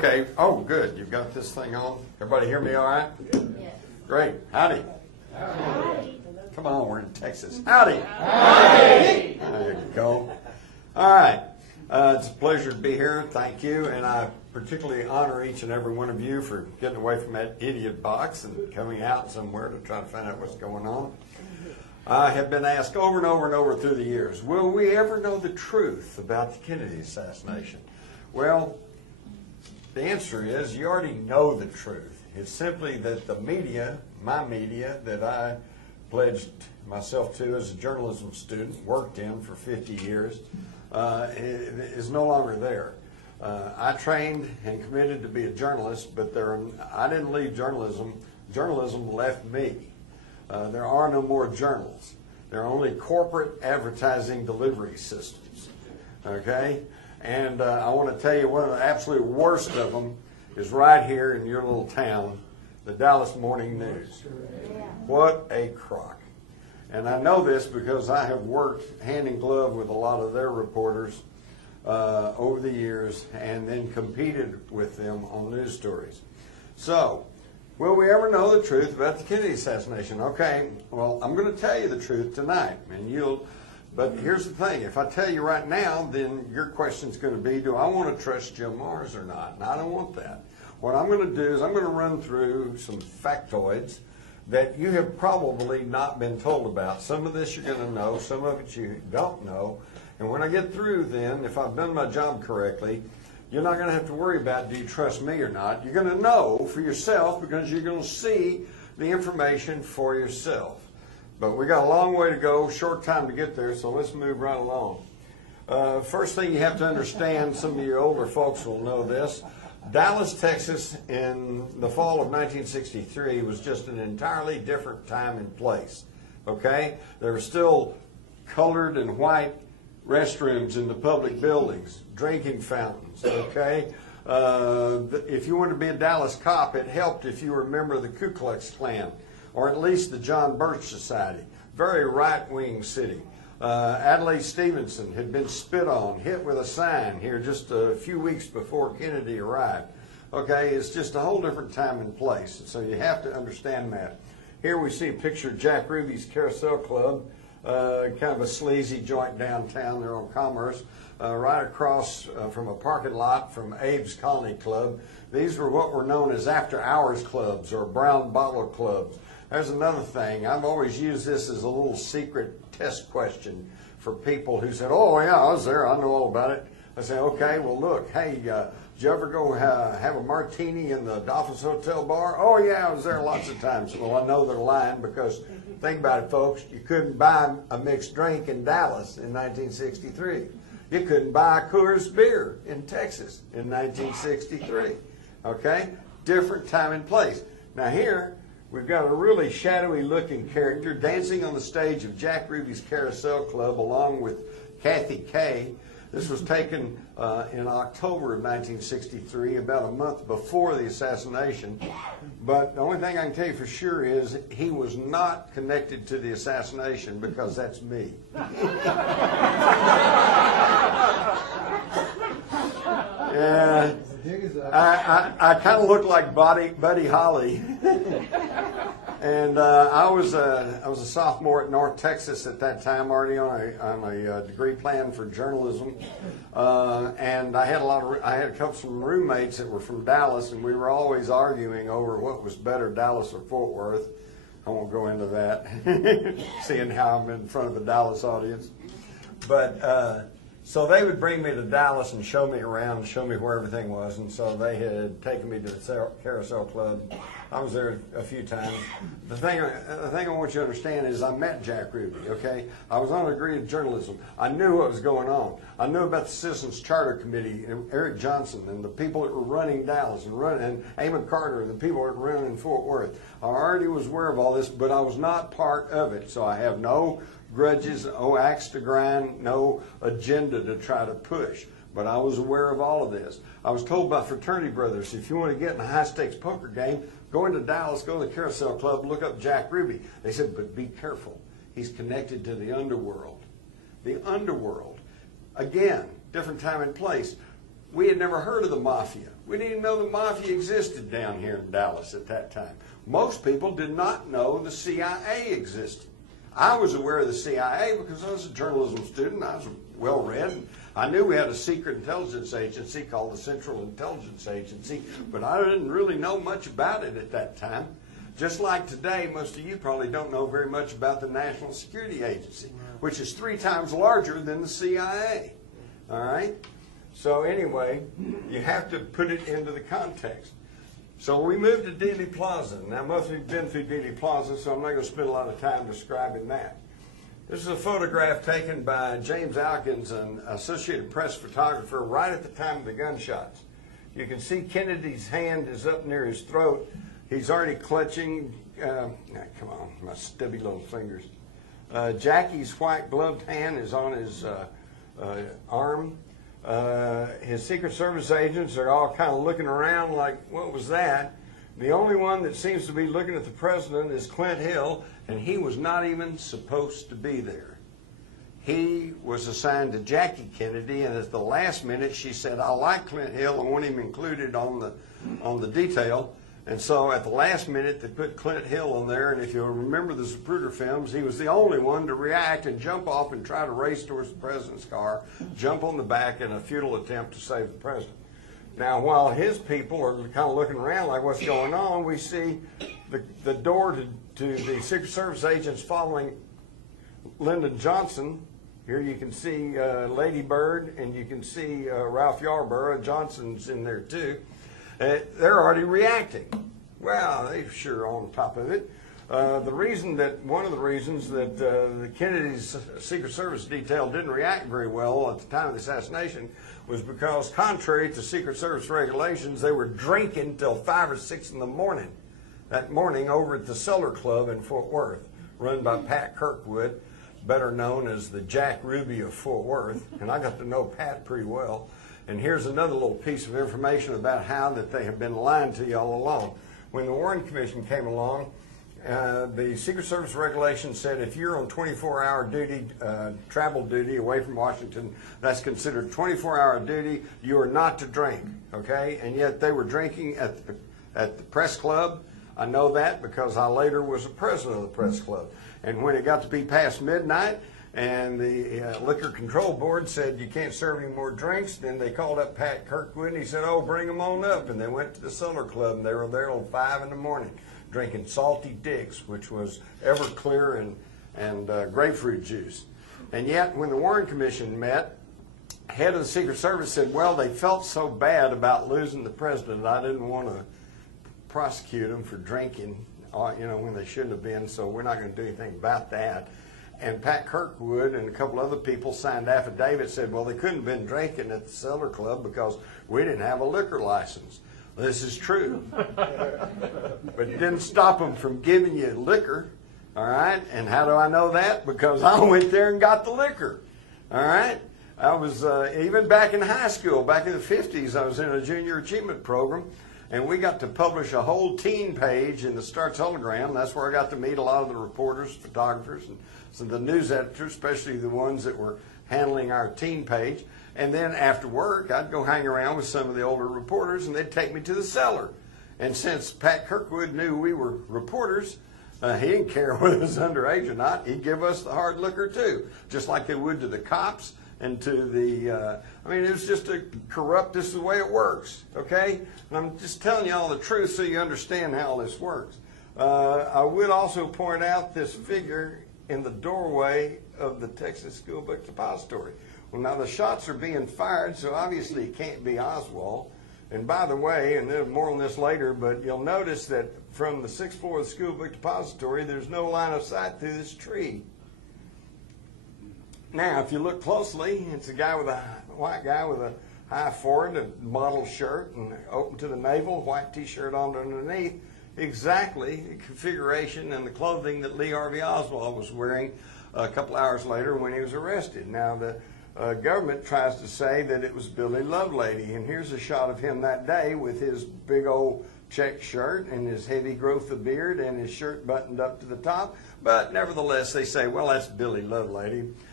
Okay. Oh, good. You've got this thing on. Everybody hear me all right? Yes. Great. Howdy. Howdy. Come on, we're in Texas. Howdy. Howdy. There you go. All right. It's a pleasure to be here. Thank you. And I particularly honor each and every one of you for getting away from that idiot box and coming out somewhere to try to find out what's going on. I have been asked over and over and over through the years, will we ever know the truth about the Kennedy assassination? Well, the answer is you already know the truth. It's simply that the media, my media, that I pledged myself to as a journalism student, worked in for 50 years, is no longer there. I trained and committed to be a journalist, but I didn't leave journalism. Journalism left me. There are no more journals. There are only corporate advertising delivery systems. Okay? And I want to tell you one of the absolute worst of them is right here in your little town, the Dallas Morning News. What a crock. And I know this because I have worked hand in glove with a lot of their reporters over the years and then competed with them on news stories. So, will we ever know the truth about the Kennedy assassination? Okay, well, I'm going to tell you the truth tonight, but here's the thing. If I tell you right now, then your question's going to be, do I want to trust Jim Mars or not? And I don't want that. What I'm going to do is I'm going to run through some factoids that you have probably not been told about. Some of this you're going to know, some of it you don't know. And when I get through then, if I've done my job correctly, you're not going to have to worry about, do you trust me or not? You're going to know for yourself because you're going to see the information for yourself. But we got a long way to go, short time to get there, so let's move right along. First thing you have to understand, some of you older folks will know this, Dallas, Texas in the fall of 1963 was just an entirely different time and place. Okay? There were still colored and white restrooms in the public buildings, drinking fountains, okay? If you wanted to be a Dallas cop, it helped if you were a member of the Ku Klux Klan, or at least the John Birch Society. Very right-wing city. Adlai Stevenson had been spit on, hit with a sign here just a few weeks before Kennedy arrived. Okay, it's just a whole different time and place, so you have to understand that. Here we see a picture of Jack Ruby's Carousel Club, kind of a sleazy joint downtown there on Commerce, right across from a parking lot from Abe's Colony Club. These were what were known as after-hours clubs or brown bottle clubs. There's another thing. I've always used this as a little secret test question for people who said, oh, yeah, I was there. I know all about it. I say, okay, well, look, hey, did you ever go have a martini in the Dolphins Hotel bar? Oh, yeah, I was there lots of times. Well, I know they're lying because, think about it, folks, you couldn't buy a mixed drink in Dallas in 1963. You couldn't buy a Coors beer in Texas in 1963. Okay? Different time and place. Now here, we've got a really shadowy looking character dancing on the stage of Jack Ruby's Carousel Club along with Kathy Kay. This was taken in October of 1963, about a month before the assassination. But the only thing I can tell you for sure is he was not connected to the assassination because that's me. Yeah, I kind of look like Buddy Holly. And I was a sophomore at North Texas at that time, already on a degree plan for journalism, and I had a couple some roommates that were from Dallas, and we were always arguing over what was better, Dallas or Fort Worth. I won't go into that, seeing how I'm in front of a Dallas audience, but. So they would bring me to Dallas and show me around and show me where everything was. And so they had taken me to the Carousel Club. I was there a few times. The thing I want you to understand is I met Jack Ruby, okay? I was on a degree of journalism. I knew what was going on. I knew about the Citizens Charter Committee and Eric Johnson and the people that were running Dallas and Amon Carter and the people that were running Fort Worth. I already was aware of all this, but I was not part of it. So I have no grudges, no axe to grind, no agenda to try to push. But I was aware of all of this. I was told by fraternity brothers, if you want to get in a high-stakes poker game, go into Dallas, go to the Carousel Club, look up Jack Ruby. They said, but be careful. He's connected to the underworld. The underworld. Again, different time and place. We had never heard of the mafia. We didn't even know the mafia existed down here in Dallas at that time. Most people did not know the CIA existed. I was aware of the CIA because I was a journalism student. I was well-read. I knew we had a secret intelligence agency called the Central Intelligence Agency, but I didn't really know much about it at that time. Just like today, most of you probably don't know very much about the National Security Agency, which is 3 times larger than the CIA. All right? So anyway, you have to put it into the context. So we moved to Dealey Plaza. Now, most of you have been through Dealey Plaza, so I'm not going to spend a lot of time describing that. This is a photograph taken by James Alkins, an Associated Press photographer, right at the time of the gunshots. You can see Kennedy's hand is up near his throat. He's already clutching, come on, my stubby little fingers. Jackie's white gloved hand is on his arm. His Secret Service agents are all kind of looking around like, what was that? The only one that seems to be looking at the president is Clint Hill, and he was not even supposed to be there. He was assigned to Jackie Kennedy, and at the last minute she said, I like Clint Hill, I want him included on the detail. And so at the last minute they put Clint Hill on there, and if you'll remember the Zapruder films, he was the only one to react and jump off and try to race towards the president's car, jump on the back in a futile attempt to save the president. Now, while his people are kind of looking around like what's going on, we see the door to the Secret Service agents following Lyndon Johnson. Here you can see Lady Bird, and you can see Ralph Yarborough. Johnson's in there too. They're already reacting. Well, they're sure on top of it. One of the reasons that the Kennedy's Secret Service detail didn't react very well at the time of the assassination was because, contrary to Secret Service regulations, they were drinking till 5 or 6 in the morning that morning over at the Cellar Club in Fort Worth, run by Pat Kirkwood, better known as the Jack Ruby of Fort Worth. And I got to know Pat pretty well. And here's another little piece of information about how that they have been lying to you all along. When the Warren Commission came along, the Secret Service regulation said if you're on 24-hour duty, travel duty away from Washington, that's considered 24-hour duty. You are not to drink, okay? And yet they were drinking at the press club. I know that because I later was a president of the press club. And when it got to be past midnight, and the Liquor Control Board said you can't serve any more drinks, then they called up Pat Kirkwood, and he said, oh, bring them on up. And they went to the Cellar Club, and they were there till 5 in the morning drinking Salty Dicks, which was Everclear and grapefruit juice. And yet, when the Warren Commission met, head of the Secret Service said, well, they felt so bad about losing the president, I didn't want to prosecute them for drinking, when they shouldn't have been, so we're not going to do anything about that. And Pat Kirkwood and a couple other people signed affidavits, said, well, they couldn't have been drinking at the Cellar Club because we didn't have a liquor license. This is true. But it didn't stop them from giving you liquor, all right? And how do I know that? Because I went there and got the liquor, all right? I was, even back in high school, back in the 50s, I was in a junior achievement program, and we got to publish a whole teen page in the Star-Telegram. That's where I got to meet a lot of the reporters, photographers, and some of the news editors, especially the ones that were handling our teen page. And then after work, I'd go hang around with some of the older reporters, and they'd take me to the cellar. And since Pat Kirkwood knew we were reporters, he didn't care whether it was underage or not. He'd give us the hard liquor too, just like they would to the cops and to the, it was just a corrupt, this is the way it works, okay? And I'm just telling you all the truth so you understand how this works. I would also point out this figure in the doorway of the Texas School Book Depository. Well, now the shots are being fired, so obviously it can't be Oswald. And by the way, and there's more on this later, but you'll notice that from the 6th floor of the School Book Depository, there's no line of sight through this tree. Now, if you look closely, it's a guy with a white guy with a high forehead, a model shirt, and open to the navel, white T-shirt on underneath. Exactly the configuration and the clothing that Lee Harvey Oswald was wearing a couple hours later when he was arrested. Now, the government tries to say that it was Billy Lovelady, and here's a shot of him that day with his big old check shirt and his heavy growth of beard and his shirt buttoned up to the top. But nevertheless, they say, well, that's Billy Lovelady.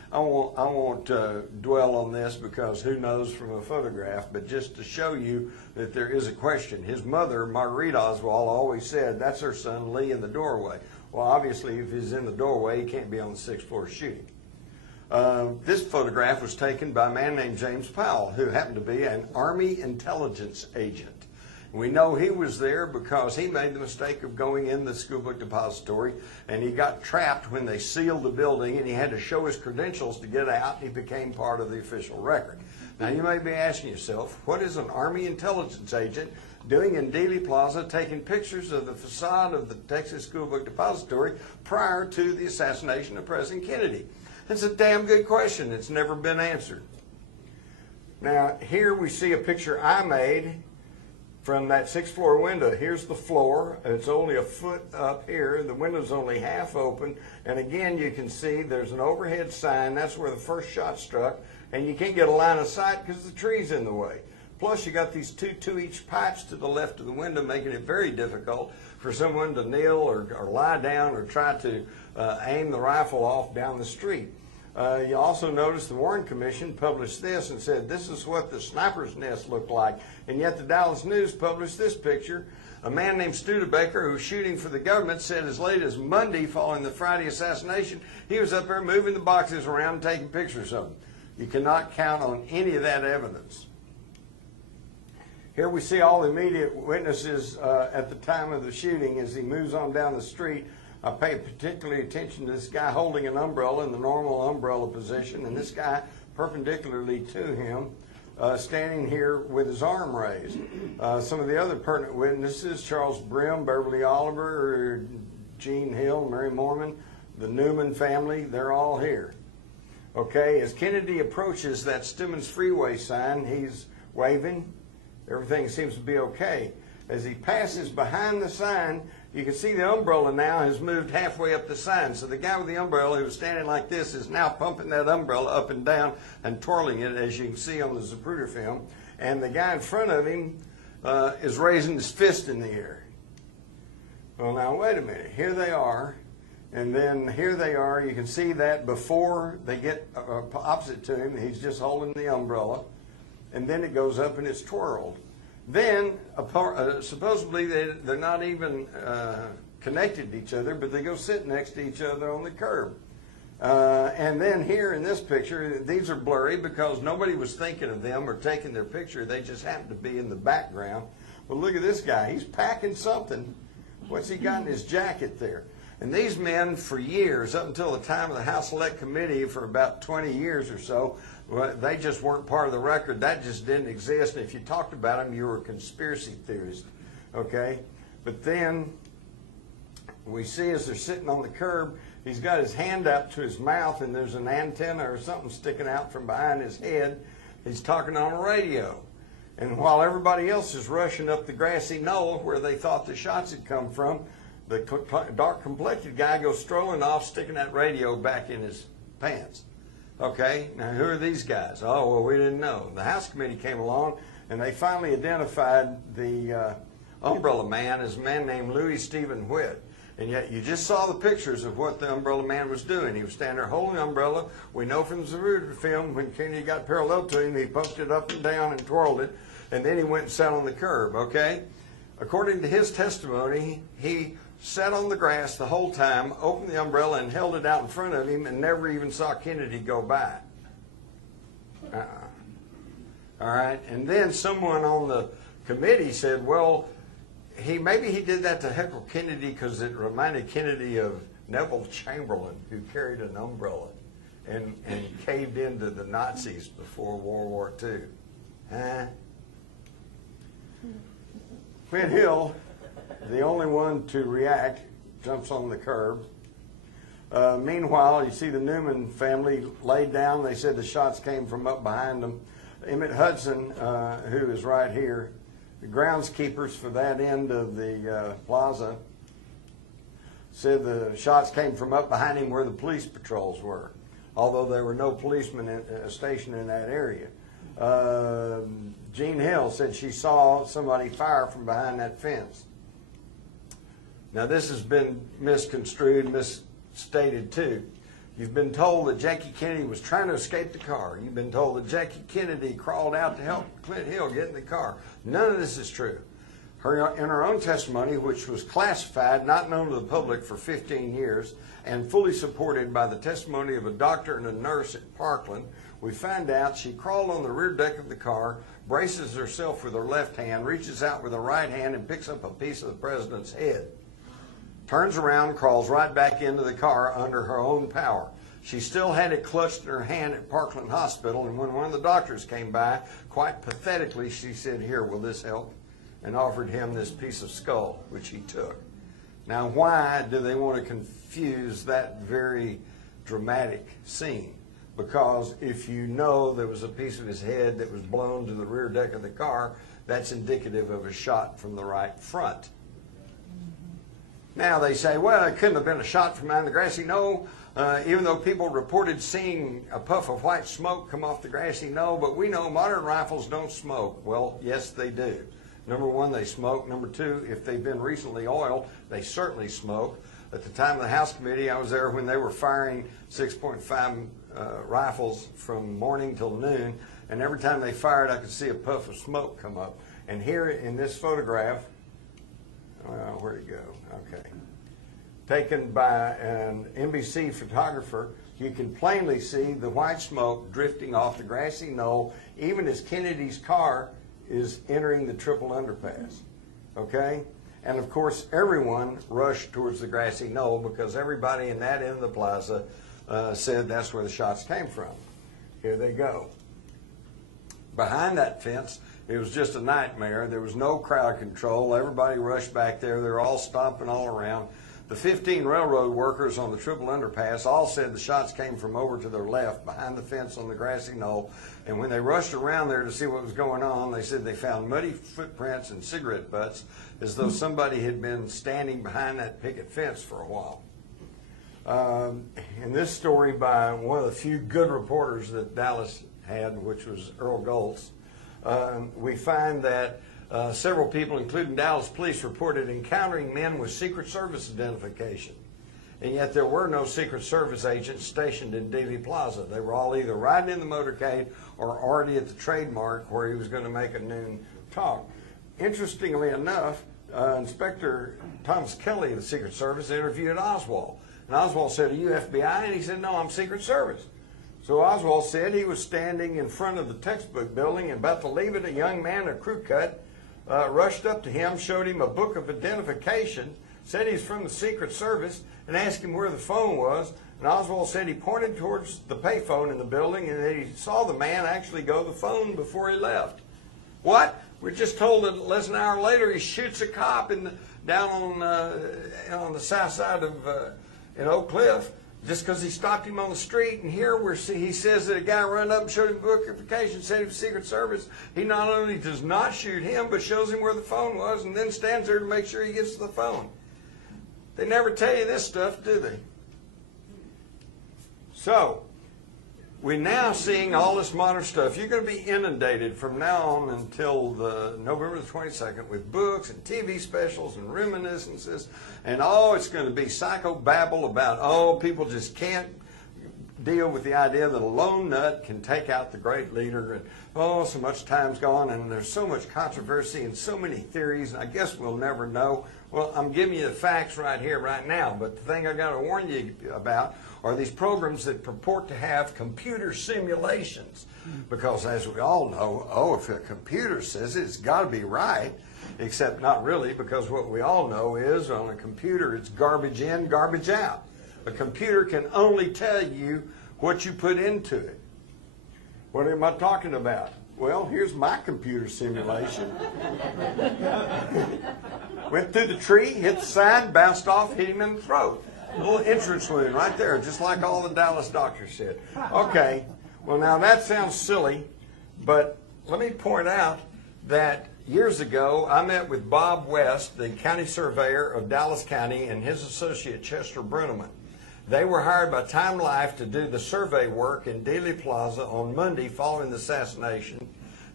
I won't dwell on this because who knows from a photograph, but just to show you that there is a question. His mother, Marguerite Oswald, always said, that's her son Lee in the doorway. Well, obviously, if he's in the doorway, he can't be on the 6th floor shooting. This photograph was taken by a man named James Powell, who happened to be an Army intelligence agent. We know he was there because he made the mistake of going in the school book depository, and he got trapped when they sealed the building, and he had to show his credentials to get out, and he became part of the official record. Now, you may be asking yourself, what is an Army intelligence agent doing in Dealey Plaza taking pictures of the facade of the Texas School Book Depository prior to the assassination of President Kennedy? It's a damn good question. It's never been answered. Now, here we see a picture I made from that 6th floor window. Here's the floor. It's only a foot up here. The window's only half open. And again, you can see there's an overhead sign. That's where the first shot struck. And you can't get a line of sight because the tree's in the way. Plus, you got these two-inch pipes to the left of the window, making it very difficult for someone to kneel or lie down or try to aim the rifle off down the street. You also notice the Warren Commission published this and said this is what the sniper's nest looked like. And yet the Dallas News published this picture. A man named Studebaker, who was shooting for the government, said as late as Monday following the Friday assassination, he was up there moving the boxes around and taking pictures of them. You cannot count on any of that evidence. Here we see all the immediate witnesses at the time of the shooting as he moves on down the street. I pay particularly attention to this guy holding an umbrella in the normal umbrella position, and this guy perpendicularly to him standing here with his arm raised. Some of the other pertinent witnesses, Charles Brim, Beverly Oliver, Gene Hill, Mary Mormon, the Newman family, they're all here. Okay, as Kennedy approaches that Stemmons Freeway sign, he's waving. Everything seems to be okay. As he passes behind the sign, you can see the umbrella now has moved halfway up the sign. So the guy with the umbrella who was standing like this is now pumping that umbrella up and down and twirling it, as you can see on the Zapruder film. And the guy in front of him is raising his fist in the air. Well, now, wait a minute. Here they are. And then here they are. You can see that before they get opposite to him, he's just holding the umbrella. And then it goes up and it's twirled. Then, supposedly, they're not even connected to each other, but they go sit next to each other on the curb. And then here in this picture, these are blurry because nobody was thinking of them or taking their picture. They just happened to be in the background. Well, look at this guy. He's packing something. What's he got in his jacket there? And these men, for years, up until the time of the House Select Committee, for about 20 years or so, well, they just weren't part of the record. That just didn't exist. And if you talked about them, you were a conspiracy theorist. Okay? But then we see as they're sitting on the curb, he's got his hand up to his mouth, and there's an antenna or something sticking out from behind his head. He's talking on a radio. And while everybody else is rushing up the grassy knoll where they thought the shots had come from, the dark-complected guy goes strolling off, sticking that radio back in his pants. Okay, now who are these guys? Oh, well, we didn't know. The House Committee came along, and they finally identified the umbrella man as a man named Louis Stephen Whitt. And yet you just saw the pictures of what the umbrella man was doing. He was standing there holding the umbrella. We know from the Zapruder film, when Kennedy got parallel to him, he pumped it up and down and twirled it, and then he went and sat on the curb, okay? According to his testimony, he sat on the grass the whole time, opened the umbrella and held it out in front of him, and never even saw Kennedy go by. All right, and then someone on the committee said, well, maybe he did that to heckle Kennedy because it reminded Kennedy of Neville Chamberlain, who carried an umbrella and caved into the Nazis before World War II. Huh? Quinn Hill, the only one to react, jumps on the curb. Meanwhile, you see the Newman family laid down. They said the shots came from up behind them. Emmett Hudson, who is right here, the groundskeepers for that end of the plaza, said the shots came from up behind him where the police patrols were, although there were no policemen stationed in that area. Jean Hill said she saw somebody fire from behind that fence. Now, this has been misconstrued, misstated too. You've been told that Jackie Kennedy was trying to escape the car. You've been told that Jackie Kennedy crawled out to help Clint Hill get in the car. None of this is true. In her own testimony, which was classified, not known to the public for 15 years, and fully supported by the testimony of a doctor and a nurse at Parkland, we find out she crawled on the rear deck of the car, braces herself with her left hand, reaches out with her right hand and picks up a piece of the president's head. Turns around, crawls right back into the car under her own power. She still had it clutched in her hand at Parkland Hospital, and when one of the doctors came by, quite pathetically, she said, "Here, will this help?" and offered him this piece of skull, which he took. Now, why do they want to confuse that very dramatic scene? Because if you know there was a piece of his head that was blown to the rear deck of the car, that's indicative of a shot from the right front. Now they say, well, it couldn't have been a shot from behind the grassy knoll, even though people reported seeing a puff of white smoke come off the grassy knoll, but we know modern rifles don't smoke. Well, yes, they do. Number one, they smoke. Number two, if they've been recently oiled, they certainly smoke. At the time of the House Committee, I was there when they were firing 6.5 rifles from morning till noon, and every time they fired, I could see a puff of smoke come up. And here in this photograph, where'd it go? Okay. Taken by an NBC photographer, you can plainly see the white smoke drifting off the grassy knoll, even as Kennedy's car is entering the triple underpass. Okay? And of course, everyone rushed towards the grassy knoll because everybody in that end of the plaza said that's where the shots came from. Here they go. Behind that fence, it was just a nightmare. There was no crowd control. Everybody rushed back there. They were all stomping all around. The 15 railroad workers on the triple underpass all said the shots came from over to their left, behind the fence on the grassy knoll. And when they rushed around there to see what was going on, they said they found muddy footprints and cigarette butts, as though somebody had been standing behind that picket fence for a while. In this story by one of the few good reporters that Dallas had, which was Earl Goltz, we find that several people, including Dallas police, reported encountering men with Secret Service identification. And yet there were no Secret Service agents stationed in Dealey Plaza. They were all either riding in the motorcade or already at the trademark where he was going to make a noon talk. Interestingly enough, Inspector Thomas Kelly of the Secret Service interviewed Oswald. And Oswald said, "Are you FBI?" And he said, "No, I'm Secret Service." So Oswald said he was standing in front of the textbook building and about to leave it. A young man in a crew cut rushed up to him, showed him a book of identification, said he's from the Secret Service, and asked him where the phone was. And Oswald said he pointed towards the payphone in the building and that he saw the man actually go to the phone before he left. What? We're just told that less than an hour later he shoots a cop down on the south side of in Oak Cliff just because he stopped him on the street. And here he says that a guy ran up and showed him a book of identification, said he was Secret Service. He not only does not shoot him, but shows him where the phone was and then stands there to make sure he gets to the phone. They never tell you this stuff, do they? So, we're now seeing all this modern stuff. You're going to be inundated from now on until November the 22nd with books and TV specials and reminiscences. And it's going to be psychobabble about, people just can't deal with the idea that a lone nut can take out the great leader. And, so much time's gone and there's so much controversy and so many theories, and I guess we'll never know. Well, I'm giving you the facts right here, right now. But the thing I got to warn you about are these programs that purport to have computer simulations. Because as we all know, if a computer says it, it's got to be right. Except not really, because what we all know is on a computer it's garbage in, garbage out. A computer can only tell you what you put into it. What am I talking about? Well, here's my computer simulation. Went through the tree, hit the sign, bounced off, hit him in the throat. A little entrance wound right there, just like all the Dallas doctors said. Okay, well now that sounds silly, but let me point out that years ago I met with Bob West, the county surveyor of Dallas County, and his associate Chester Bruneman. They were hired by Time Life to do the survey work in Dealey Plaza on Monday following the assassination.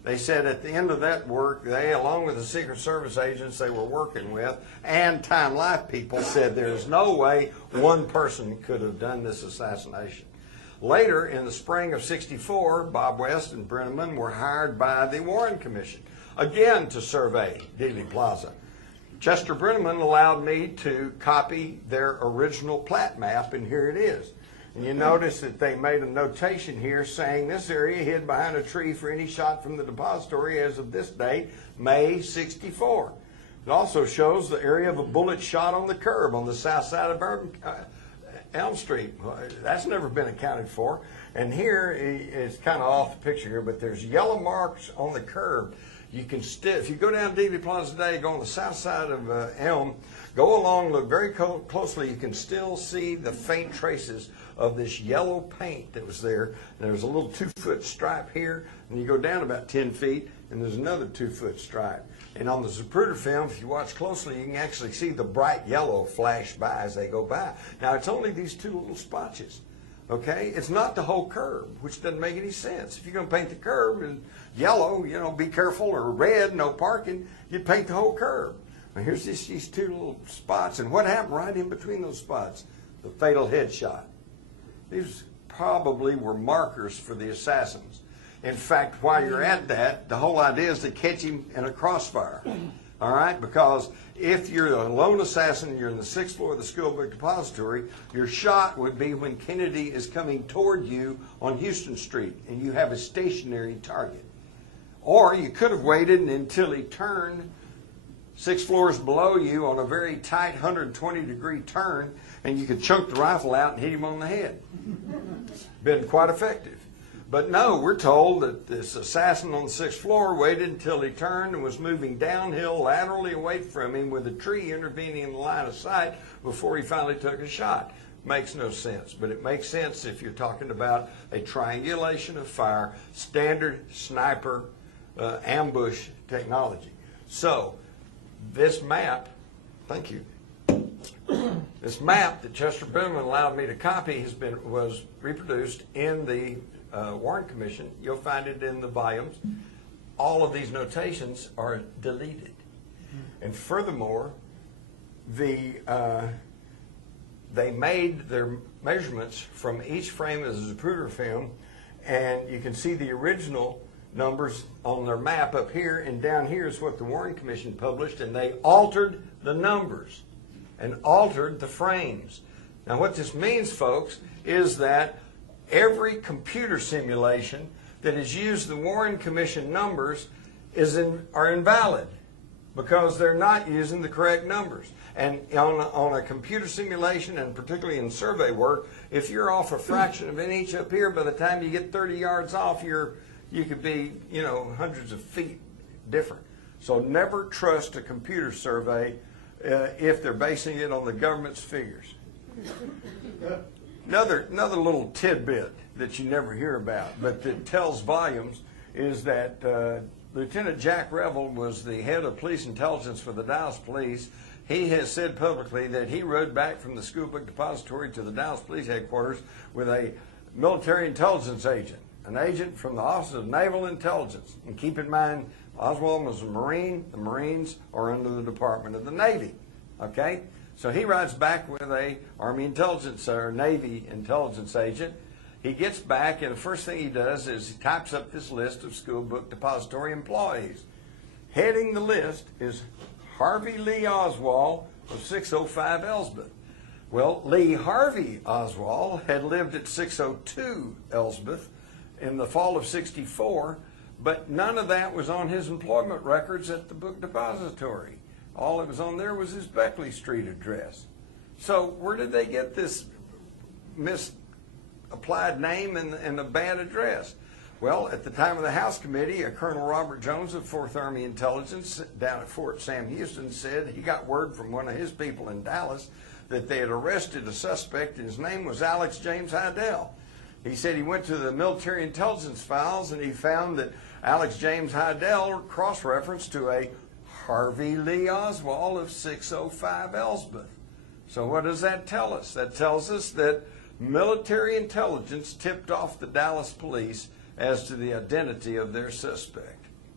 They said at the end of that work, they, along with the Secret Service agents they were working with and Time Life people, said there's no way one person could have done this assassination. Later, in the spring of '64, Bob West and Brenneman were hired by the Warren Commission, again to survey Dealey Plaza. Chester Brenneman allowed me to copy their original plat map, and here it is. And you notice that they made a notation here saying this area hid behind a tree for any shot from the depository as of this date, May '64. It also shows the area of a bullet shot on the curb on the south side of Elm Street. That's never been accounted for. And here, it's kind of off the picture here, but there's yellow marks on the curb. You can still, if you go down Dealey Plaza today, go on the south side of Elm, go along, look very closely, you can still see the faint traces of this yellow paint that was there. And there's a little 2-foot stripe here, and you go down about 10 feet, and there's another 2-foot stripe. And on the Zapruder film, if you watch closely, you can actually see the bright yellow flash by as they go by. Now, it's only these 2 little spotches, okay? It's not the whole curb, which doesn't make any sense. If you're going to paint the curb in yellow, you know, be careful, or red, no parking, you'd paint the whole curb. Now, here's these 2 little spots, and what happened right in between those spots? The fatal headshot. These probably were markers for the assassins. In fact, while you're at that, the whole idea is to catch him in a crossfire. All right? Because if you're a lone assassin and you're in the 6th floor of the school book depository, your shot would be when Kennedy is coming toward you on Houston Street and you have a stationary target. Or you could have waited until he turned 6 floors below you on a very tight 120-degree turn, and you could chunk the rifle out and hit him on the head. Been quite effective. But no, we're told that this assassin on the 6th floor waited until he turned and was moving downhill laterally away from him with a tree intervening in the line of sight before he finally took a shot. Makes no sense, but it makes sense if you're talking about a triangulation of fire, standard sniper ambush technology. So this map, thank you. This map that Chester Brenneman allowed me to copy was reproduced in the Warren Commission. You'll find it in the volumes. All of these notations are deleted. And furthermore, they made their measurements from each frame of the Zapruder film, and you can see the original numbers on their map up here, and down here is what the Warren Commission published, and they altered the numbers and altered the frames. Now what this means, folks, is that every computer simulation that has used the Warren Commission numbers are invalid because they're not using the correct numbers. And on a computer simulation, and particularly in survey work, if you're off a fraction of an inch up here, by the time you get 30 yards off, you could be, you know, hundreds of feet different. So never trust a computer survey if they're basing it on the government's figures. Another little tidbit that you never hear about, but that tells volumes, is that Lieutenant Jack Revel was the head of police intelligence for the Dallas Police. He has said publicly that he rode back from the school book depository to the Dallas Police headquarters with a military intelligence agent, an agent from the Office of Naval Intelligence. And keep in mind, Oswald was a Marine. The Marines are under the Department of the Navy. Okay? So he rides back with a Army intelligence or Navy intelligence agent. He gets back, and the first thing he does is he types up this list of school book depository employees. Heading the list is Harvey Lee Oswald of 605 Elsbeth. Well, Lee Harvey Oswald had lived at 602 Elsbeth in the fall of '64, but none of that was on his employment records at the book depository. All that was on there was his Beckley Street address. So where did they get this misapplied name and a bad address? Well, at the time of the House Committee, Colonel Robert Jones of 4th Army Intelligence down at Fort Sam Houston said he got word from one of his people in Dallas that they had arrested a suspect, and his name was Alex James Hydell. He said he went to the military intelligence files and he found that Alex James Hydell cross-referenced to a Harvey Lee Oswald of 605 Elsbeth. So what does that tell us? That tells us that military intelligence tipped off the Dallas police as to the identity of their suspect.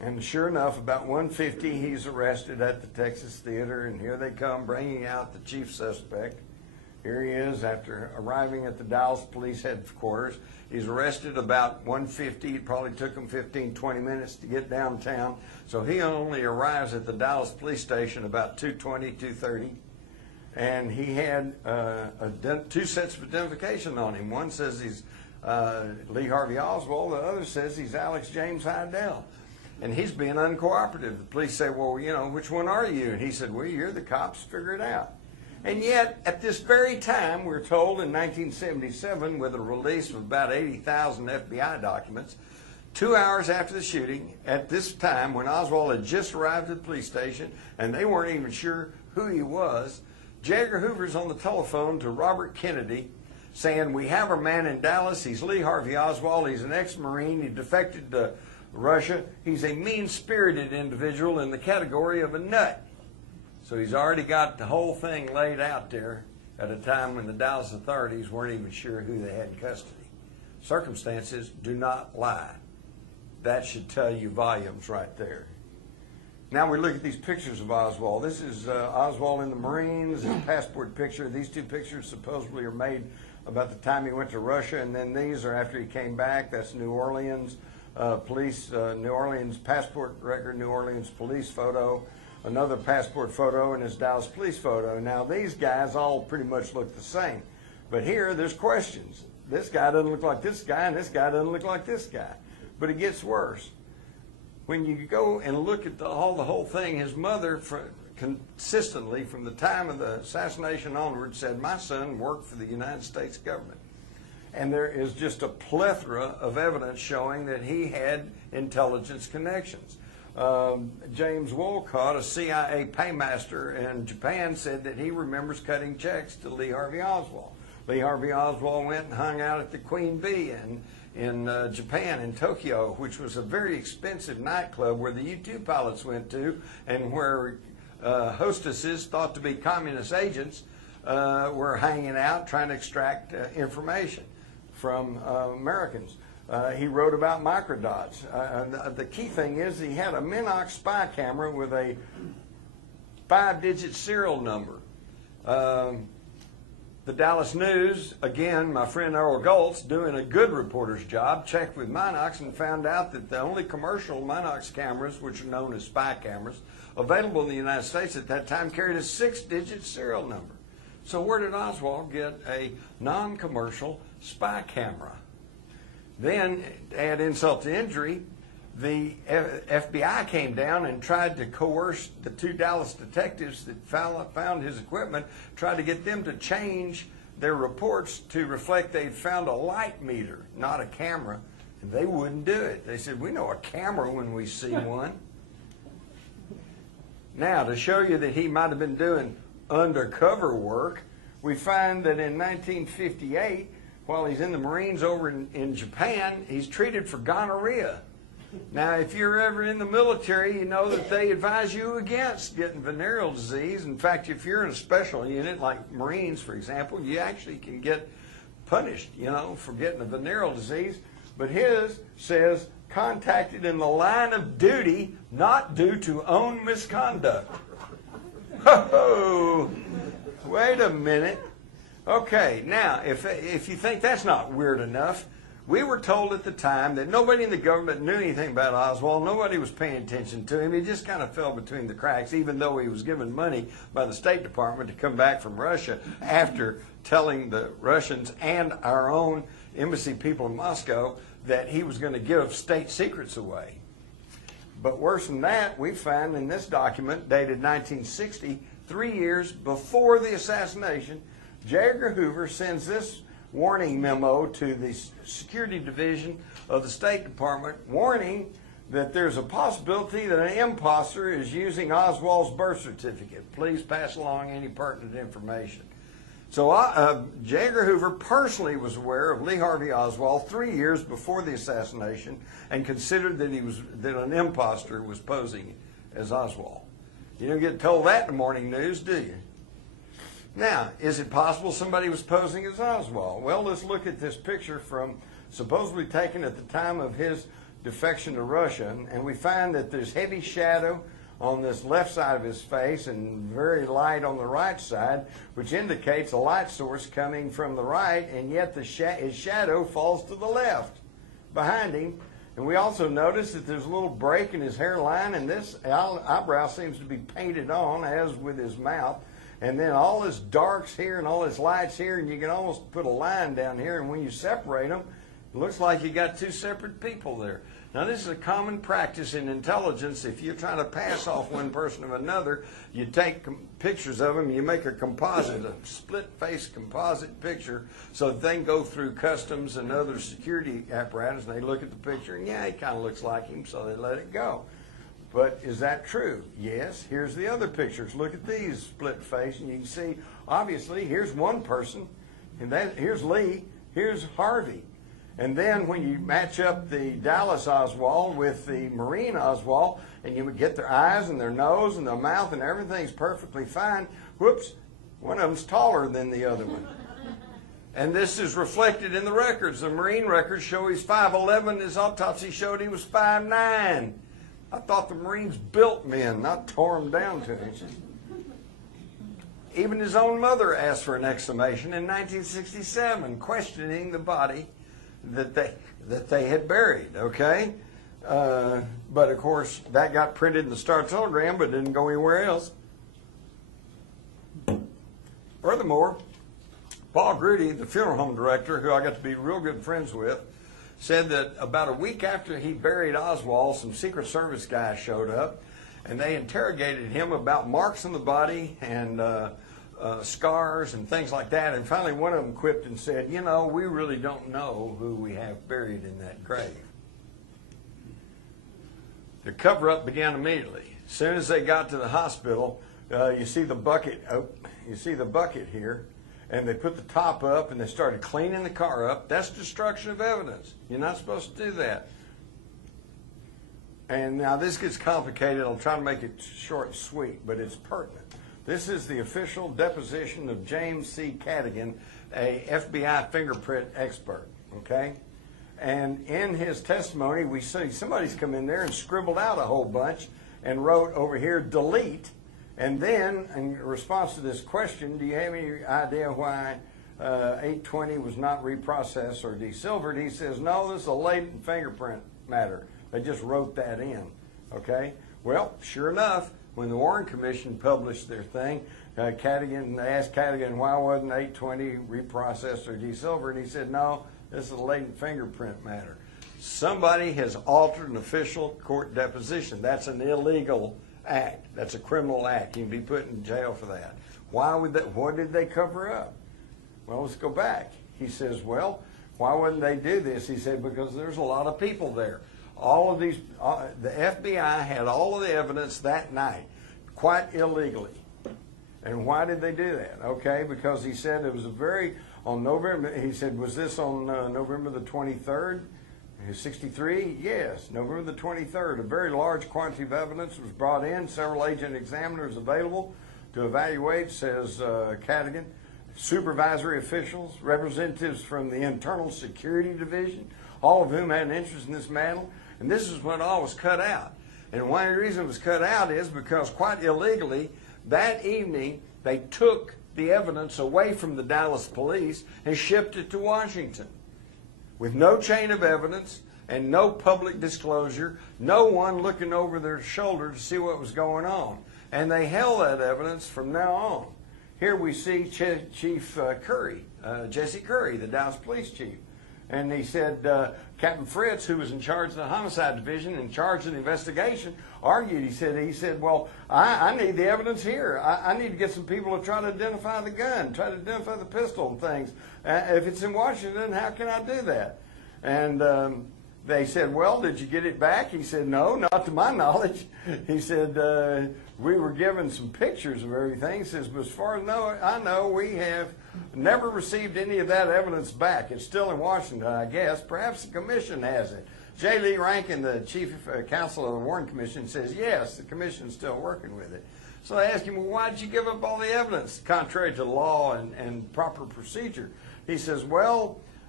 And sure enough, about 1:50, he's arrested at the Texas Theater, and here they come bringing out the chief suspect. Here he is after arriving at the Dallas Police Headquarters. He's arrested about 1:50. It probably took him 15, 20 minutes to get downtown. So he only arrives at the Dallas Police Station about 2:20, 2:30. And he had two sets of identification on him. One says he's Lee Harvey Oswald. The other says he's Alex James Heidel. And he's being uncooperative. The police say, well, you know, which one are you? And he said, well, you're the cops, figure it out. And yet, at this very time, we're told in 1977, with a release of about 80,000 FBI documents, 2 hours after the shooting, at this time, when Oswald had just arrived at the police station, and they weren't even sure who he was, J. Edgar Hoover's on the telephone to Robert Kennedy, saying, we have a man in Dallas, he's Lee Harvey Oswald, he's an ex-Marine, he defected to Russia, he's a mean-spirited individual in the category of a nut. So he's already got the whole thing laid out there at a time when the Dallas authorities weren't even sure who they had in custody. Circumstances do not lie. That should tell you volumes right there. Now we look at these pictures of Oswald. This is Oswald in the Marines, his passport picture. These two pictures supposedly are made about the time he went to Russia, and then these are after he came back. That's New Orleans police, New Orleans passport record, New Orleans police photo, another passport photo, and his Dallas police photo. Now these guys all pretty much look the same, but here there's questions. This guy doesn't look like this guy, and this guy doesn't look like this guy. But it gets worse. When you go and look at the whole thing, his mother consistently, from the time of the assassination onward, said, my son worked for the United States government. And there is just a plethora of evidence showing that he had intelligence connections. James Wolcott, a CIA paymaster in Japan, said that he remembers cutting checks to Lee Harvey Oswald. Lee Harvey Oswald went and hung out at the Queen Bee in Japan, in Tokyo, which was a very expensive nightclub where the U-2 pilots went to, and where hostesses thought to be communist agents were hanging out trying to extract information from Americans. He wrote about microdots. The key thing is he had a Minox spy camera with a 5-digit serial number. The Dallas News, again, my friend Earl Goltz, doing a good reporter's job, checked with Minox and found out that the only commercial Minox cameras, which are known as spy cameras, available in the United States at that time carried a 6-digit serial number. So where did Oswald get a non-commercial spy camera? Then, to add insult to injury, the FBI came down and tried to coerce the two Dallas detectives that found his equipment, tried to get them to change their reports to reflect they'd found a light meter, not a camera, and they wouldn't do it. They said, we know a camera when we see one. Now, to show you that he might have been doing undercover work, we find that in 1958, while he's in the Marines over in Japan, he's treated for gonorrhea. Now, if you're ever in the military, you know that they advise you against getting venereal disease. In fact, if you're in a special unit, like Marines, for example, you actually can get punished, for getting a venereal disease. But his says, contacted in the line of duty, not due to own misconduct. Oh, wait a minute. Okay, now, if you think that's not weird enough, we were told at the time that nobody in the government knew anything about Oswald. Nobody was paying attention to him. He just kind of fell between the cracks, even though he was given money by the State Department to come back from Russia after telling the Russians and our own embassy people in Moscow that he was going to give state secrets away. But worse than that, we find in this document dated 1960, 3 years before the assassination, J. Edgar Hoover sends this warning memo to the Security Division of the State Department, warning that there's a possibility that an imposter is using Oswald's birth certificate. Please pass along any pertinent information. So J. Edgar Hoover personally was aware of Lee Harvey Oswald 3 years before the assassination and considered that an imposter was posing as Oswald. You don't get told that in the morning news, do you? Now, is it possible somebody was posing as Oswald? Well, let's look at this picture from supposedly taken at the time of his defection to Russia, and we find that there's heavy shadow on this left side of his face and very light on the right side, which indicates a light source coming from the right, and yet his shadow falls to the left behind him. And we also notice that there's a little break in his hairline, and this eyebrow seems to be painted on, as with his mouth. And then all his darks here and all his lights here, and you can almost put a line down here, and when you separate them, it looks like you got two separate people there. Now, this is a common practice in intelligence. If you're trying to pass off one person of another, you take pictures of them, you make a composite, a split-face composite picture, so that they can go through customs and other security apparatus, and they look at the picture, and yeah, he kind of looks like him, so they let it go. But is that true? Yes. Here's the other pictures. Look at these split face, and you can see, obviously, here's one person, and here's Lee, here's Harvey. And then when you match up the Dallas Oswald with the Marine Oswald, and you get their eyes and their nose and their mouth and everything's perfectly fine, whoops, one of them's taller than the other one. And this is reflected in the records. The Marine records show he's 5'11". His autopsy showed he was 5'9". I thought the Marines built men, not tore them down to inches. Even his own mother asked for an exhumation in 1967, questioning the body that they had buried, okay? But of course, that got printed in the Star-Telegram, but didn't go anywhere else. Furthermore, Paul Grudy, the funeral home director, who I got to be real good friends with, said that about a week after he buried Oswald, some Secret Service guys showed up, and they interrogated him about marks on the body and scars and things like that. And finally, one of them quipped and said, "You know, we really don't know who we have buried in that grave." The cover-up began immediately. As soon as they got to the hospital, you see the bucket. You see the bucket here. And they put the top up and they started cleaning the car up. That's destruction of evidence. You're not supposed to do that. And now this gets complicated. I'll try to make it short and sweet, but it's pertinent. This is the official deposition of James C. Cadigan, a FBI fingerprint expert, okay? And in his testimony, we see somebody's come in there and scribbled out a whole bunch and wrote over here, delete. And then, in response to this question, do you have any idea why 820 was not reprocessed or desilvered? He says, no, this is a latent fingerprint matter. They just wrote that in, okay? Well, sure enough, when the Warren Commission published their thing, they asked Cadigan, why wasn't 820 reprocessed or desilvered? And he said, no, this is a latent fingerprint matter. Somebody has altered an official court deposition. That's an illegal act. That's a criminal act. You can be put in jail for that. Why would that? What did they cover up? Well, let's go back. He says, well, why wouldn't they do this? He said, because there's a lot of people there. All of these, the FBI had all of the evidence that night, quite illegally. And why did they do that? Okay, because he said it was on November, he said, was this on November the 23rd? 63? Yes, November the 23rd. A very large quantity of evidence was brought in. Several agent examiners available to evaluate, says Cadigan. Supervisory officials, representatives from the Internal Security Division, all of whom had an interest in this matter. And this is when all was cut out. And one of the reasons it was cut out is because quite illegally, that evening, they took the evidence away from the Dallas police and shipped it to Washington, with no chain of evidence and no public disclosure, no one looking over their shoulder to see what was going on. And they held that evidence from now on. Here we see Chief Curry, Jesse Curry, the Dallas police chief. And he said, Captain Fritz, who was in charge of the homicide division, in charge of the investigation, argued. He said, well, I need the evidence here. I need to get some people to try to identify the gun, try to identify the pistol and things. If it's in Washington, how can I do that? And they said, well, did you get it back? He said, no, not to my knowledge. He said, we were given some pictures of everything. He says, but as far as I know, we have never received any of that evidence back. It's still in Washington, I guess. Perhaps the commission has it. J. Lee Rankin, the chief counsel of the Warren Commission, says, yes, the commission's still working with it. So they ask him, well, why did you give up all the evidence, contrary to law and proper procedure? He says, well,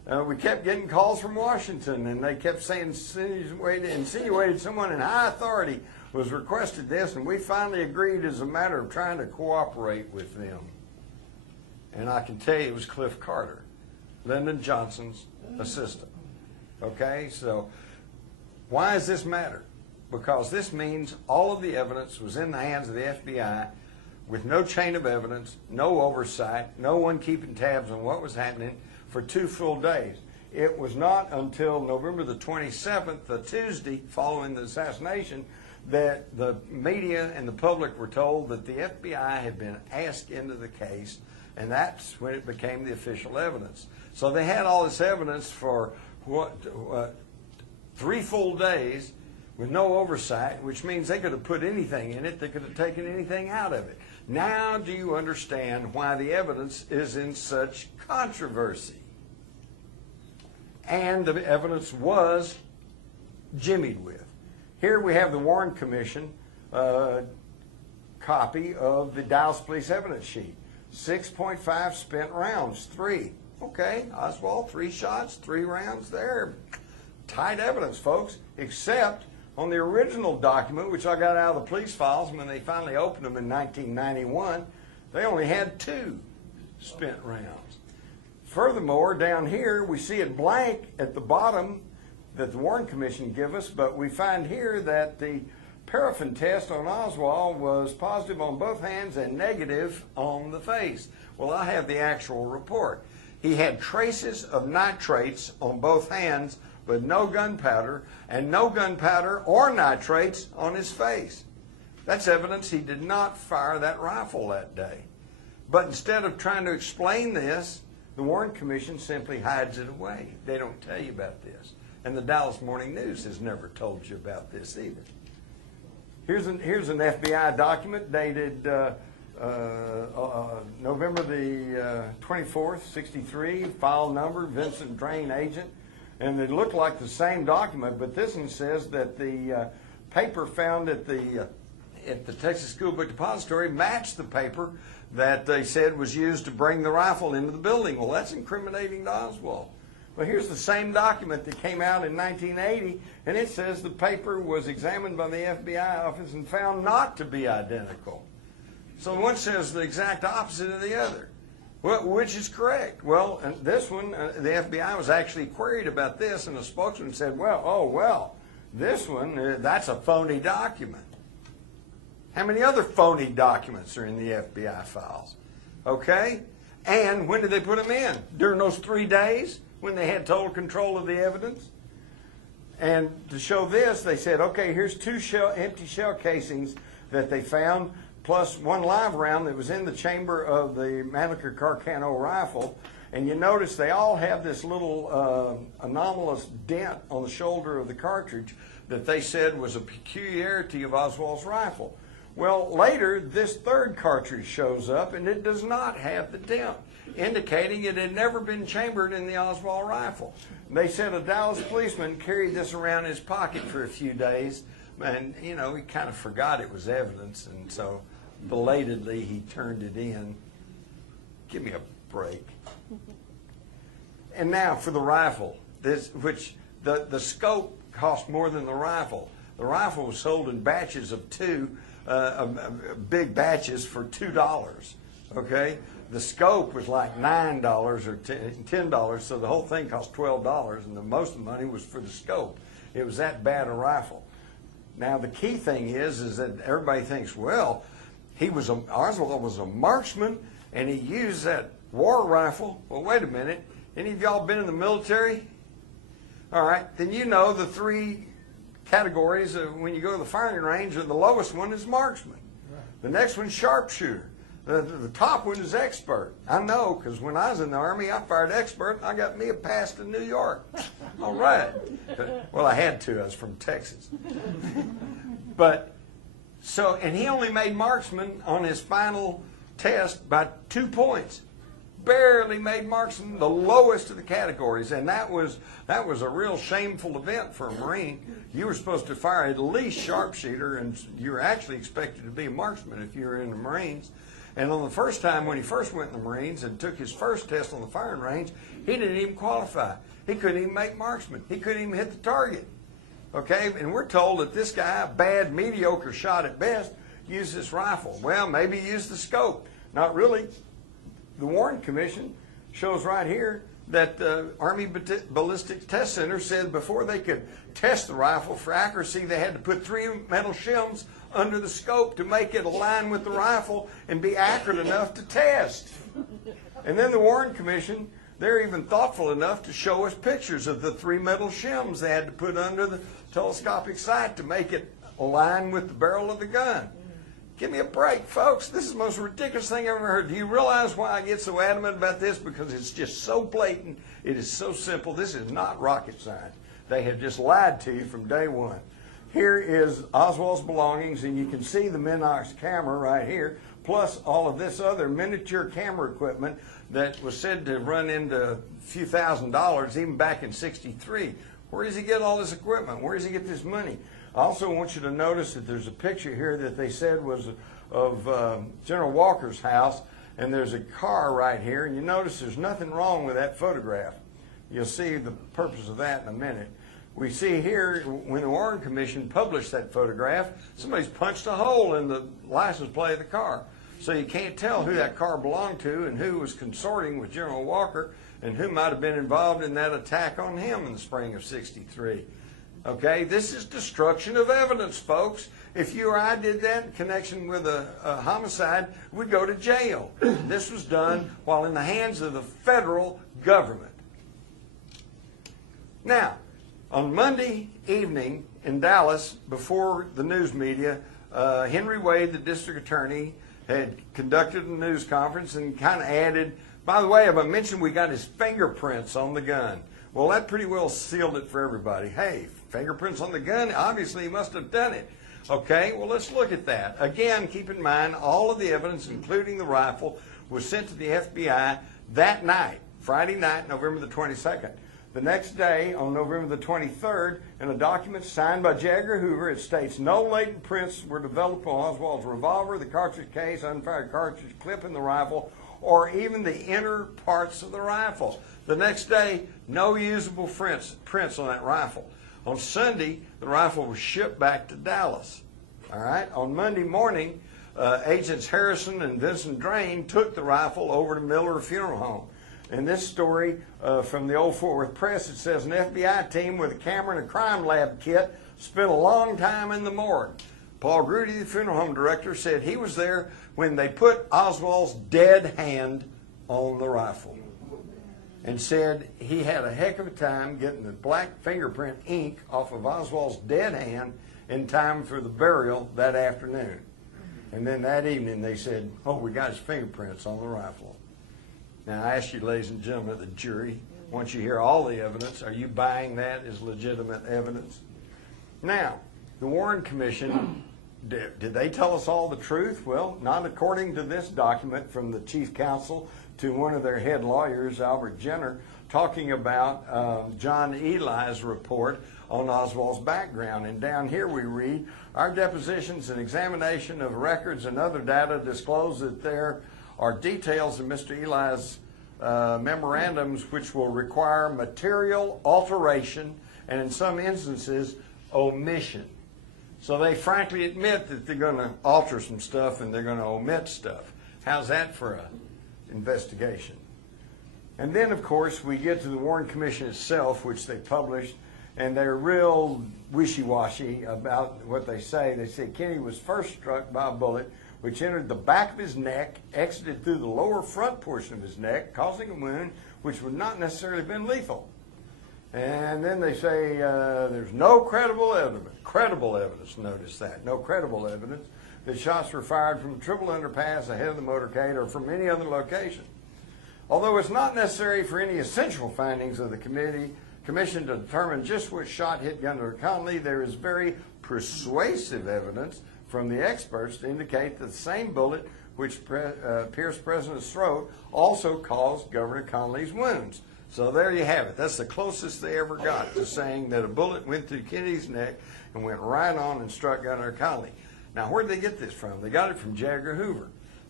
We kept getting calls from Washington, and they kept saying insinuated someone in high authority was requested this, and we finally agreed as a matter of trying to cooperate with them. And I can tell you it was Cliff Carter, Lyndon Johnson's assistant. Okay, so why does this matter? Because this means all of the evidence was in the hands of the FBI with no chain of evidence, no oversight, no one keeping tabs on what was happening for 2 full days. It was not until November the 27th, a Tuesday following the assassination, that the media and the public were told that the FBI had been asked into the case, and that's when it became the official evidence. So they had all this evidence for 3 full days with no oversight, which means they could have put anything in it, they could have taken anything out of it. Now do you understand why the evidence is in such controversy? And the evidence was jimmied with. Here we have the Warren Commission copy of the Dallas Police evidence sheet. 6.5 spent rounds, 3. Okay, Oswald, 3 shots, 3 rounds there. Tight evidence, folks, except on the original document, which I got out of the police files when they finally opened them in 1991, they only had 2 spent rounds. Furthermore, down here, we see it blank at the bottom that the Warren Commission gave us, but we find here that the paraffin test on Oswald was positive on both hands and negative on the face. Well, I have the actual report. He had traces of nitrates on both hands, but no gunpowder, and no gunpowder or nitrates on his face. That's evidence he did not fire that rifle that day. But instead of trying to explain this, the Warren Commission simply hides it away. They don't tell you about this. And the Dallas Morning News has never told you about this either. Here's an FBI document dated November the 24th, 63, file number, Vincent Drain agent. And they look like the same document, but this one says that the paper found at the Texas School Book Depository matched the paper that they said was used to bring the rifle into the building. Well, that's incriminating to Oswald. Well, here's the same document that came out in 1980, and it says the paper was examined by the FBI office and found not to be identical. So one says the exact opposite of the other. Well, which is correct? Well, and this one, the FBI was actually queried about this, and the spokesman said, well, this one, that's a phony document. How many other phony documents are in the FBI files? Okay? And when did they put them in? During those 3 days when they had total control of the evidence? And to show this, they said, okay, here's 2 empty shell casings that they found, plus 1 live round that was in the chamber of the Mannlicher Carcano rifle. And you notice they all have this little anomalous dent on the shoulder of the cartridge that they said was a peculiarity of Oswald's rifle. Well, later, this 3rd cartridge shows up, and it does not have the dent, indicating it had never been chambered in the Oswald rifle. They said a Dallas policeman carried this around his pocket for a few days, and, you know, he kind of forgot it was evidence, and so belatedly he turned it in. Give me a break. And now for the rifle, which the scope cost more than the rifle. The rifle was sold in batches of 2, big batches for $2. Okay, the scope was like $9 or $10, so the whole thing cost $12, and most of the money was for the scope. It was that bad a rifle. Now the key thing is that everybody thinks, well, Oswald was a marksman, and he used that war rifle. Well, wait a minute. Any of y'all been in the military? All right, then you know the 3 categories of when you go to the firing range, and the lowest one is marksman. The next one's sharpshooter. The top one is expert. I know, because when I was in the Army, I fired expert, and I got me a pass to New York. All right. Well, I had to. I was from Texas. But, so, and he only made marksman on his final test by 2 points. Barely made marksman, the lowest of the categories, and that was a real shameful event for a Marine. You were supposed to fire at least sharpshooter, and you were actually expected to be a marksman if you were in the Marines. And on the first time when he first went in the Marines and took his first test on the firing range, he didn't even qualify. He couldn't even make marksman. He couldn't even hit the target. Okay, and we're told that this guy, a bad, mediocre shot at best, used this rifle. Well, maybe he used the scope. Not really. The Warren Commission shows right here that the Army Ballistic Test Center said before they could test the rifle for accuracy, they had to put 3 metal shims under the scope to make it align with the rifle and be accurate enough to test. And then the Warren Commission, they're even thoughtful enough to show us pictures of the 3 metal shims they had to put under the telescopic sight to make it align with the barrel of the gun. Give me a break, folks. This is the most ridiculous thing I've ever heard. Do you realize why I get so adamant about this? Because it's just so blatant. It is so simple. This is not rocket science. They have just lied to you from day one. Here is Oswald's belongings, and you can see the Minox camera right here, plus all of this other miniature camera equipment that was said to run into a few $1,000s even back in '63. Where does he get all this equipment? Where does he get this money? I also want you to notice that there's a picture here that they said was of General Walker's house, and there's a car right here, and you notice there's nothing wrong with that photograph. You'll see the purpose of that in a minute. We see here, when the Warren Commission published that photograph, somebody's punched a hole in the license plate of the car. So you can't tell who that car belonged to and who was consorting with General Walker and who might have been involved in that attack on him in the spring of '63. Okay, this is destruction of evidence, folks. If you or I did that in connection with a homicide, we'd go to jail. This was done while in the hands of the federal government. Now, on Monday evening in Dallas, before the news media, Henry Wade, the district attorney, had conducted a news conference and kind of added, by the way, I mentioned we got his fingerprints on the gun. Well, that pretty well sealed it for everybody. Hey, fingerprints on the gun? Obviously, he must have done it. Okay, well, let's look at that. Again, keep in mind, all of the evidence, including the rifle, was sent to the FBI that night, Friday night, November the 22nd. The next day, on November the 23rd, in a document signed by J. Edgar Hoover, it states, no latent prints were developed on Oswald's revolver, the cartridge case, unfired cartridge clip in the rifle, or even the inner parts of the rifle. The next day, no usable prints on that rifle. On Sunday, the rifle was shipped back to Dallas. All right. On Monday morning, Agents Harrison and Vincent Drain took the rifle over to Miller Funeral Home. In this story from the Old Fort Worth Press, it says an FBI team with a camera and a crime lab kit spent a long time in the morgue. Paul Grudy, the funeral home director, said he was there when they put Oswald's dead hand on the rifle, and said he had a heck of a time getting the black fingerprint ink off of Oswald's dead hand in time for the burial that afternoon. And then that evening they said, oh, we got his fingerprints on the rifle. Now I ask you, ladies and gentlemen of the jury, once you hear all the evidence, are you buying that as legitimate evidence? Now, the Warren Commission, did they tell us all the truth? Well, not according to this document from the chief counsel to one of their head lawyers, Albert Jenner, talking about John Eli's report on Oswald's background. And down here we read, our depositions and examination of records and other data disclose that there are details in Mr. Eli's memorandums which will require material alteration and in some instances omission. So they frankly admit that they're going to alter some stuff and they're going to omit stuff. How's that for an investigation? And then, of course, we get to the Warren Commission itself, which they published, and they're real wishy-washy about what they say. They say Kennedy was first struck by a bullet which entered the back of his neck, exited through the lower front portion of his neck, causing a wound which would not necessarily have been lethal. And then they say there's no credible evidence, notice that, no credible evidence that shots were fired from a triple underpass ahead of the motorcade or from any other location. Although it's not necessary for any essential findings of the commission to determine just which shot hit Governor Connally, there is very persuasive evidence from the experts to indicate that the same bullet which pierced President's throat also caused Governor Connally's wounds. So there you have it. That's the closest they ever got to saying that a bullet went through Kennedy's neck and went right on and struck Governor Connally. Now, where did they get this from? They got it from J. Edgar Hoover.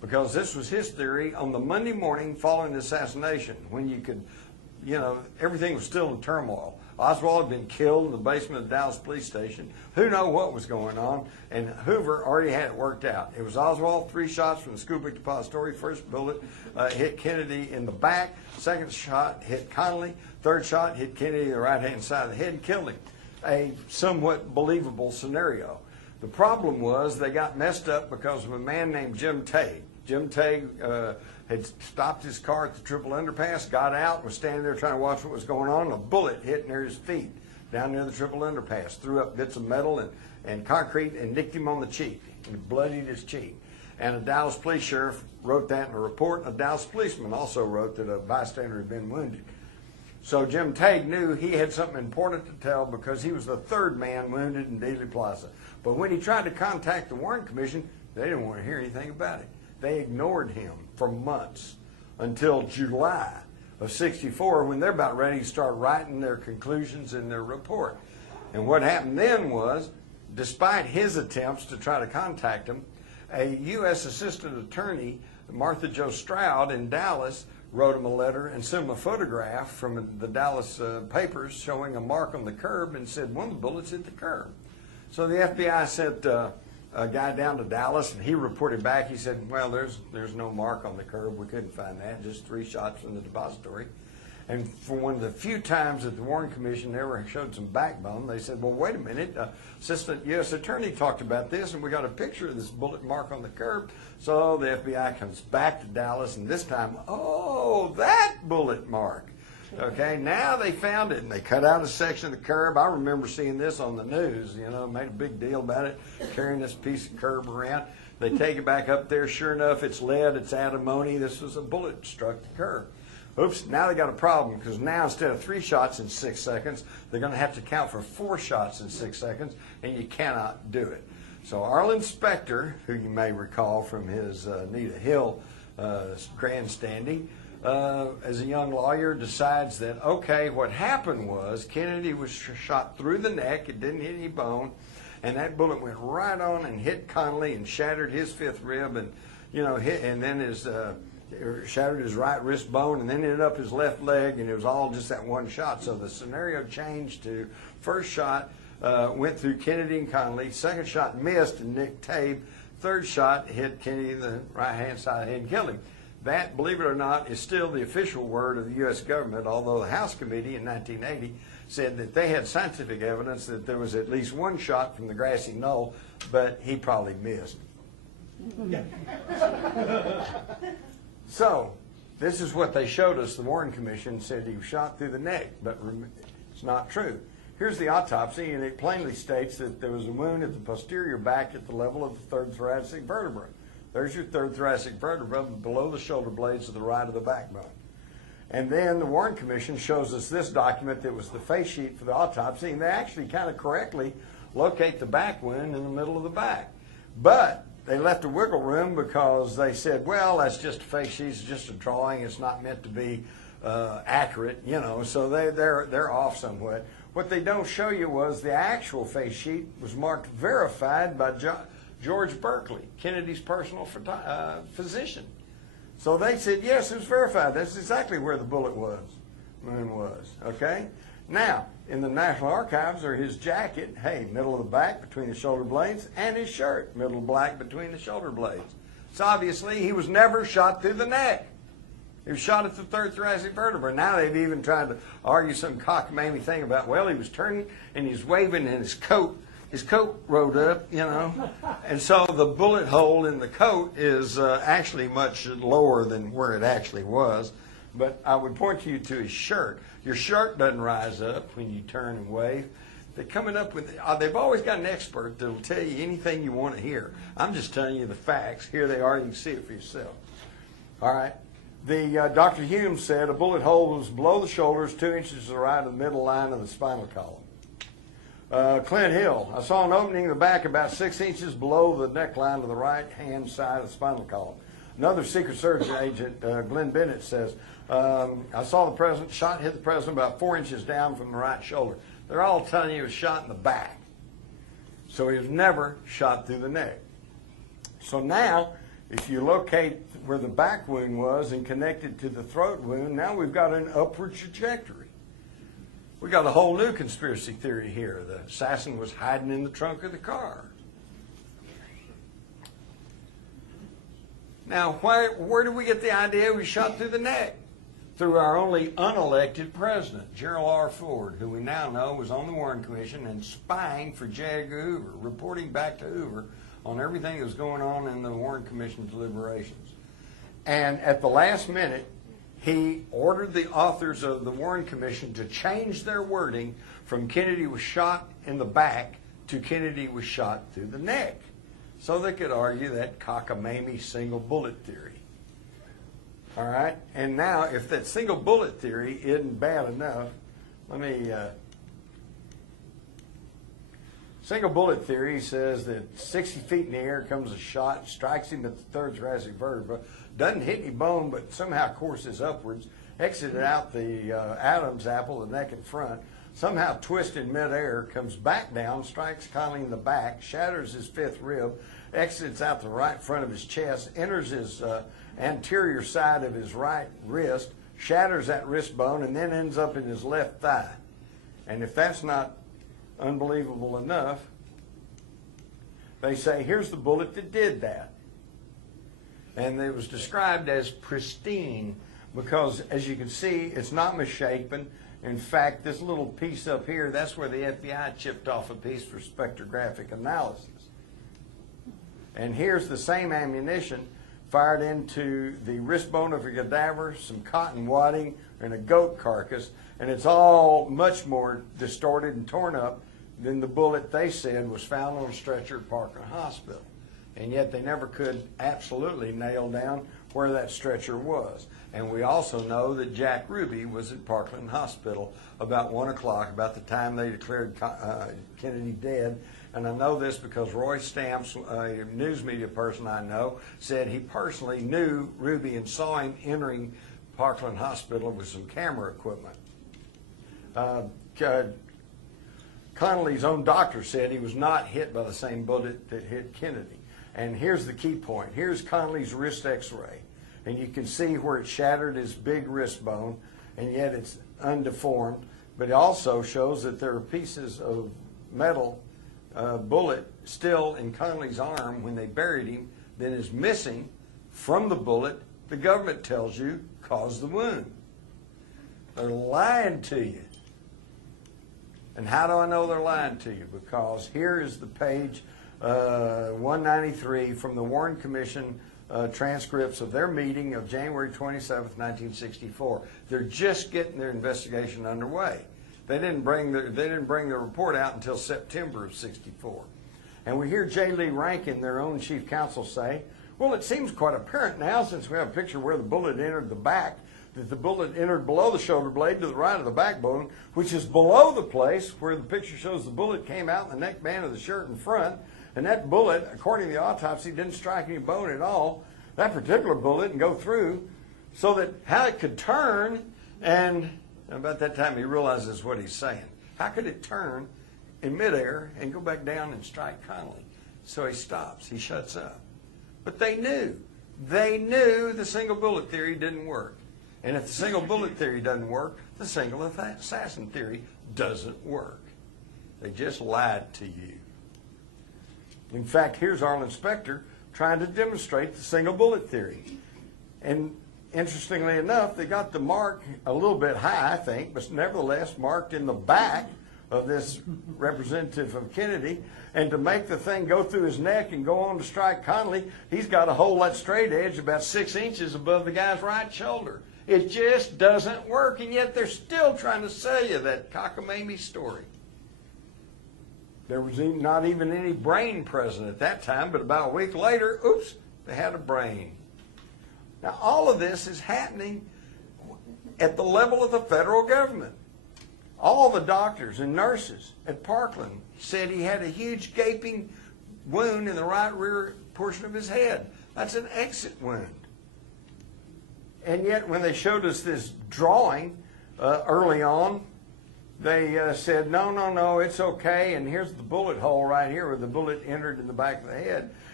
because this was his theory on the Monday morning following the assassination, when you could, everything was still in turmoil. Oswald had been killed in the basement of the Dallas police station. Who knew what was going on? And Hoover already had it worked out. It was Oswald, 3 shots from the school book depository. First bullet hit Kennedy in the back. Second shot hit Connally. Third shot hit Kennedy in the right-hand side of the head and killed him. A somewhat believable scenario. The problem was they got messed up because of a man named Jim Tague. Jim Tague had stopped his car at the triple underpass, got out, was standing there trying to watch what was going on, and a bullet hit near his feet down near the triple underpass, threw up bits of metal and concrete and nicked him on the cheek and bloodied his cheek. And a Dallas police sheriff wrote that in a report, and a Dallas policeman also wrote that a bystander had been wounded. So Jim Tague knew he had something important to tell because he was the 3rd man wounded in Dealey Plaza. But when he tried to contact the Warren Commission, they didn't want to hear anything about it. They ignored him for months until July of '64, when they're about ready to start writing their conclusions in their report. And what happened then was, despite his attempts to try to contact him, a U.S. Assistant Attorney, Martha Jo Stroud in Dallas, wrote him a letter and sent him a photograph from the Dallas papers showing a mark on the curb and said one of the bullets hit the curb. So the FBI sent a guy down to Dallas, and he reported back. He said, well, there's no mark on the curb. We couldn't find that, just 3 shots from the depository. And for one of the few times that the Warren Commission ever showed some backbone, they said, well, wait a minute, Assistant U.S. Attorney talked about this, and we got a picture of this bullet mark on the curb. So the FBI comes back to Dallas, and this time, oh, that bullet mark. Okay, now they found it, and they cut out a section of the curb. I remember seeing this on the news, made a big deal about it, carrying this piece of curb around. They take it back up there. Sure enough, it's lead, it's antimony. This was a bullet struck the curb. Oops, now they got a problem, because now instead of 3 shots in 6 seconds, they're going to have to count for 4 shots in 6 seconds, and you cannot do it. So Arlen Specter, who you may recall from his Anita Hill grandstanding, as a young lawyer, decides that, okay, what happened was Kennedy was shot through the neck. It didn't hit any bone, and that bullet went right on and hit Connally and shattered his 5th rib, and and then shattered his right wrist bone, and then ended up his left leg, and it was all just that one shot. So the scenario changed to first shot went through Kennedy and Connally, second shot missed and nicked Tague, third shot hit Kennedy in the right-hand side of the head and killed him. That, believe it or not, is still the official word of the U.S. government, although the House Committee in 1980 said that they had scientific evidence that there was at least 1 shot from the grassy knoll, but he probably missed. So, this is what they showed us. The Warren Commission said he was shot through the neck, but it's not true. Here's the autopsy, and it plainly states that there was a wound at the posterior back at the level of the 3rd thoracic vertebra. There's your 3rd thoracic vertebra below the shoulder blades to the right of the backbone. And then the Warren Commission shows us this document that was the face sheet for the autopsy, and they actually kind of correctly locate the back wound in the middle of the back. But they left a wiggle room because they said, well, that's just a face sheet, it's just a drawing, it's not meant to be accurate, so they're off somewhat. What they don't show you was the actual face sheet was marked verified by George Berkeley, Kennedy's personal physician. So they said, yes, it was verified. That's exactly where the bullet wound was, okay? Now, in the National Archives are his jacket, middle of the back between the shoulder blades, and his shirt, middle black between the shoulder blades. So obviously he was never shot through the neck. He was shot at the 3rd thoracic vertebra. Now they've even tried to argue some cockamamie thing about, well, he was turning and he's waving and his coat rode up, And so the bullet hole in the coat is actually much lower than where it actually was. But I would point you to his shirt. Your shirt doesn't rise up when you turn and wave. They're coming up with, they've always got an expert that will tell you anything you want to hear. I'm just telling you the facts. Here they are. You can see it for yourself. All right. Dr. Hume said a bullet hole was below the shoulders, 2 inches to the right of the middle line of the spinal column. Clint Hill, I saw an opening in the back about 6 inches below the neckline of the right-hand side of the spinal column. Another Secret Service agent, Glenn Bennett, says, I saw the president, shot hit the president about 4 inches down from the right shoulder. They're all telling you he was shot in the back. So he was never shot through the neck. So now, If you locate where the back wound was and connect it to the throat wound, now we've got an upward trajectory. We got a whole new conspiracy theory here. The assassin was hiding in the trunk of the car. Now, where did we get the idea he was shot through the neck? Through our only unelected president, Gerald R. Ford, who we now know was on the Warren Commission and spying for J. Edgar Hoover, reporting back to Hoover on everything that was going on in the Warren Commission deliberations. And at the last minute, he ordered the authors of the Warren Commission to change their wording from Kennedy was shot in the back to Kennedy was shot through the neck, so they could argue that cockamamie single bullet theory. All right? And now, if that single bullet theory isn't bad enough, let me... Single bullet theory says that 60 feet in the air comes a shot, strikes him at the third thoracic vertebra, doesn't hit any bone, but somehow courses upwards, exited out the Adam's apple, the neck and front, somehow twists in midair, comes back down, strikes Conley in the back, shatters his fifth rib, exits out the right front of his chest, enters his anterior side of his right wrist, shatters that wrist bone, and then ends up in his left thigh. And if that's not unbelievable enough, they say, here's the bullet that did that. And it was described as pristine because, as you can see, it's not misshapen. In fact, this little piece up here, that's where the FBI chipped off a piece for spectrographic analysis. And here's the same ammunition fired into the wrist bone of a cadaver, some cotton wadding, and a goat carcass, and it's all much more distorted and torn up than the bullet they said was found on a stretcher at Parkland Hospital. And yet they never could absolutely nail down where that stretcher was. And we also know that Jack Ruby was at Parkland Hospital about 1 o'clock, about the time they declared Kennedy dead. And I know this because Roy Stamps, a news media person I know, said he personally knew Ruby and saw him entering Parkland Hospital with some camera equipment. Connolly's own doctor said he was not hit by the same bullet that hit Kennedy. And here's the key point. Here's Connolly's wrist x-ray. And you can see where it shattered his big wrist bone, and yet it's undeformed. But it also shows that there are pieces of metal bullet still in Connolly's arm when they buried him that is missing from the bullet the government tells you caused the wound. They're lying to you. And how do I know they're lying to you? Because here is the page 193 from the Warren Commission transcripts of their meeting of January 27th, 1964. They're just getting their investigation underway. They didn't bring the report out until September of '64. And we hear J. Lee Rankin, their own chief counsel, say, well, it seems quite apparent now, since we have a picture where the bullet entered the back, that the bullet entered below the shoulder blade to the right of the backbone, which is below the place where the picture shows the bullet came out in the neckband of the shirt in front. And that bullet, according to the autopsy, didn't strike any bone at all. That particular bullet didn't go through, so that how it could turn, and about that time he realizes what he's saying. How could it turn in midair and go back down and strike Connolly? So he stops, he shuts up. But they knew the single bullet theory didn't work. And if the single bullet theory doesn't work, the single assassin theory doesn't work. They just lied to you. In fact, here's Arlen Specter trying to demonstrate the single bullet theory. And interestingly enough, they got the mark a little bit high, I think, but nevertheless marked in the back of this representative of Kennedy. And to make the thing go through his neck and go on to strike Connolly, he's got to hold that straight edge about 6 inches above the guy's right shoulder. It just doesn't work, and yet they're still trying to sell you that cockamamie story. There was not even any brain present at that time, but about a week later, oops, they had a brain. Now, all of this is happening at the level of the federal government. All the doctors and nurses at Parkland said he had a huge gaping wound in the right rear portion of his head. That's an exit wound. And yet, when they showed us this drawing early on, they said, no, it's okay, and here's the bullet hole right here where the bullet entered in the back of the head.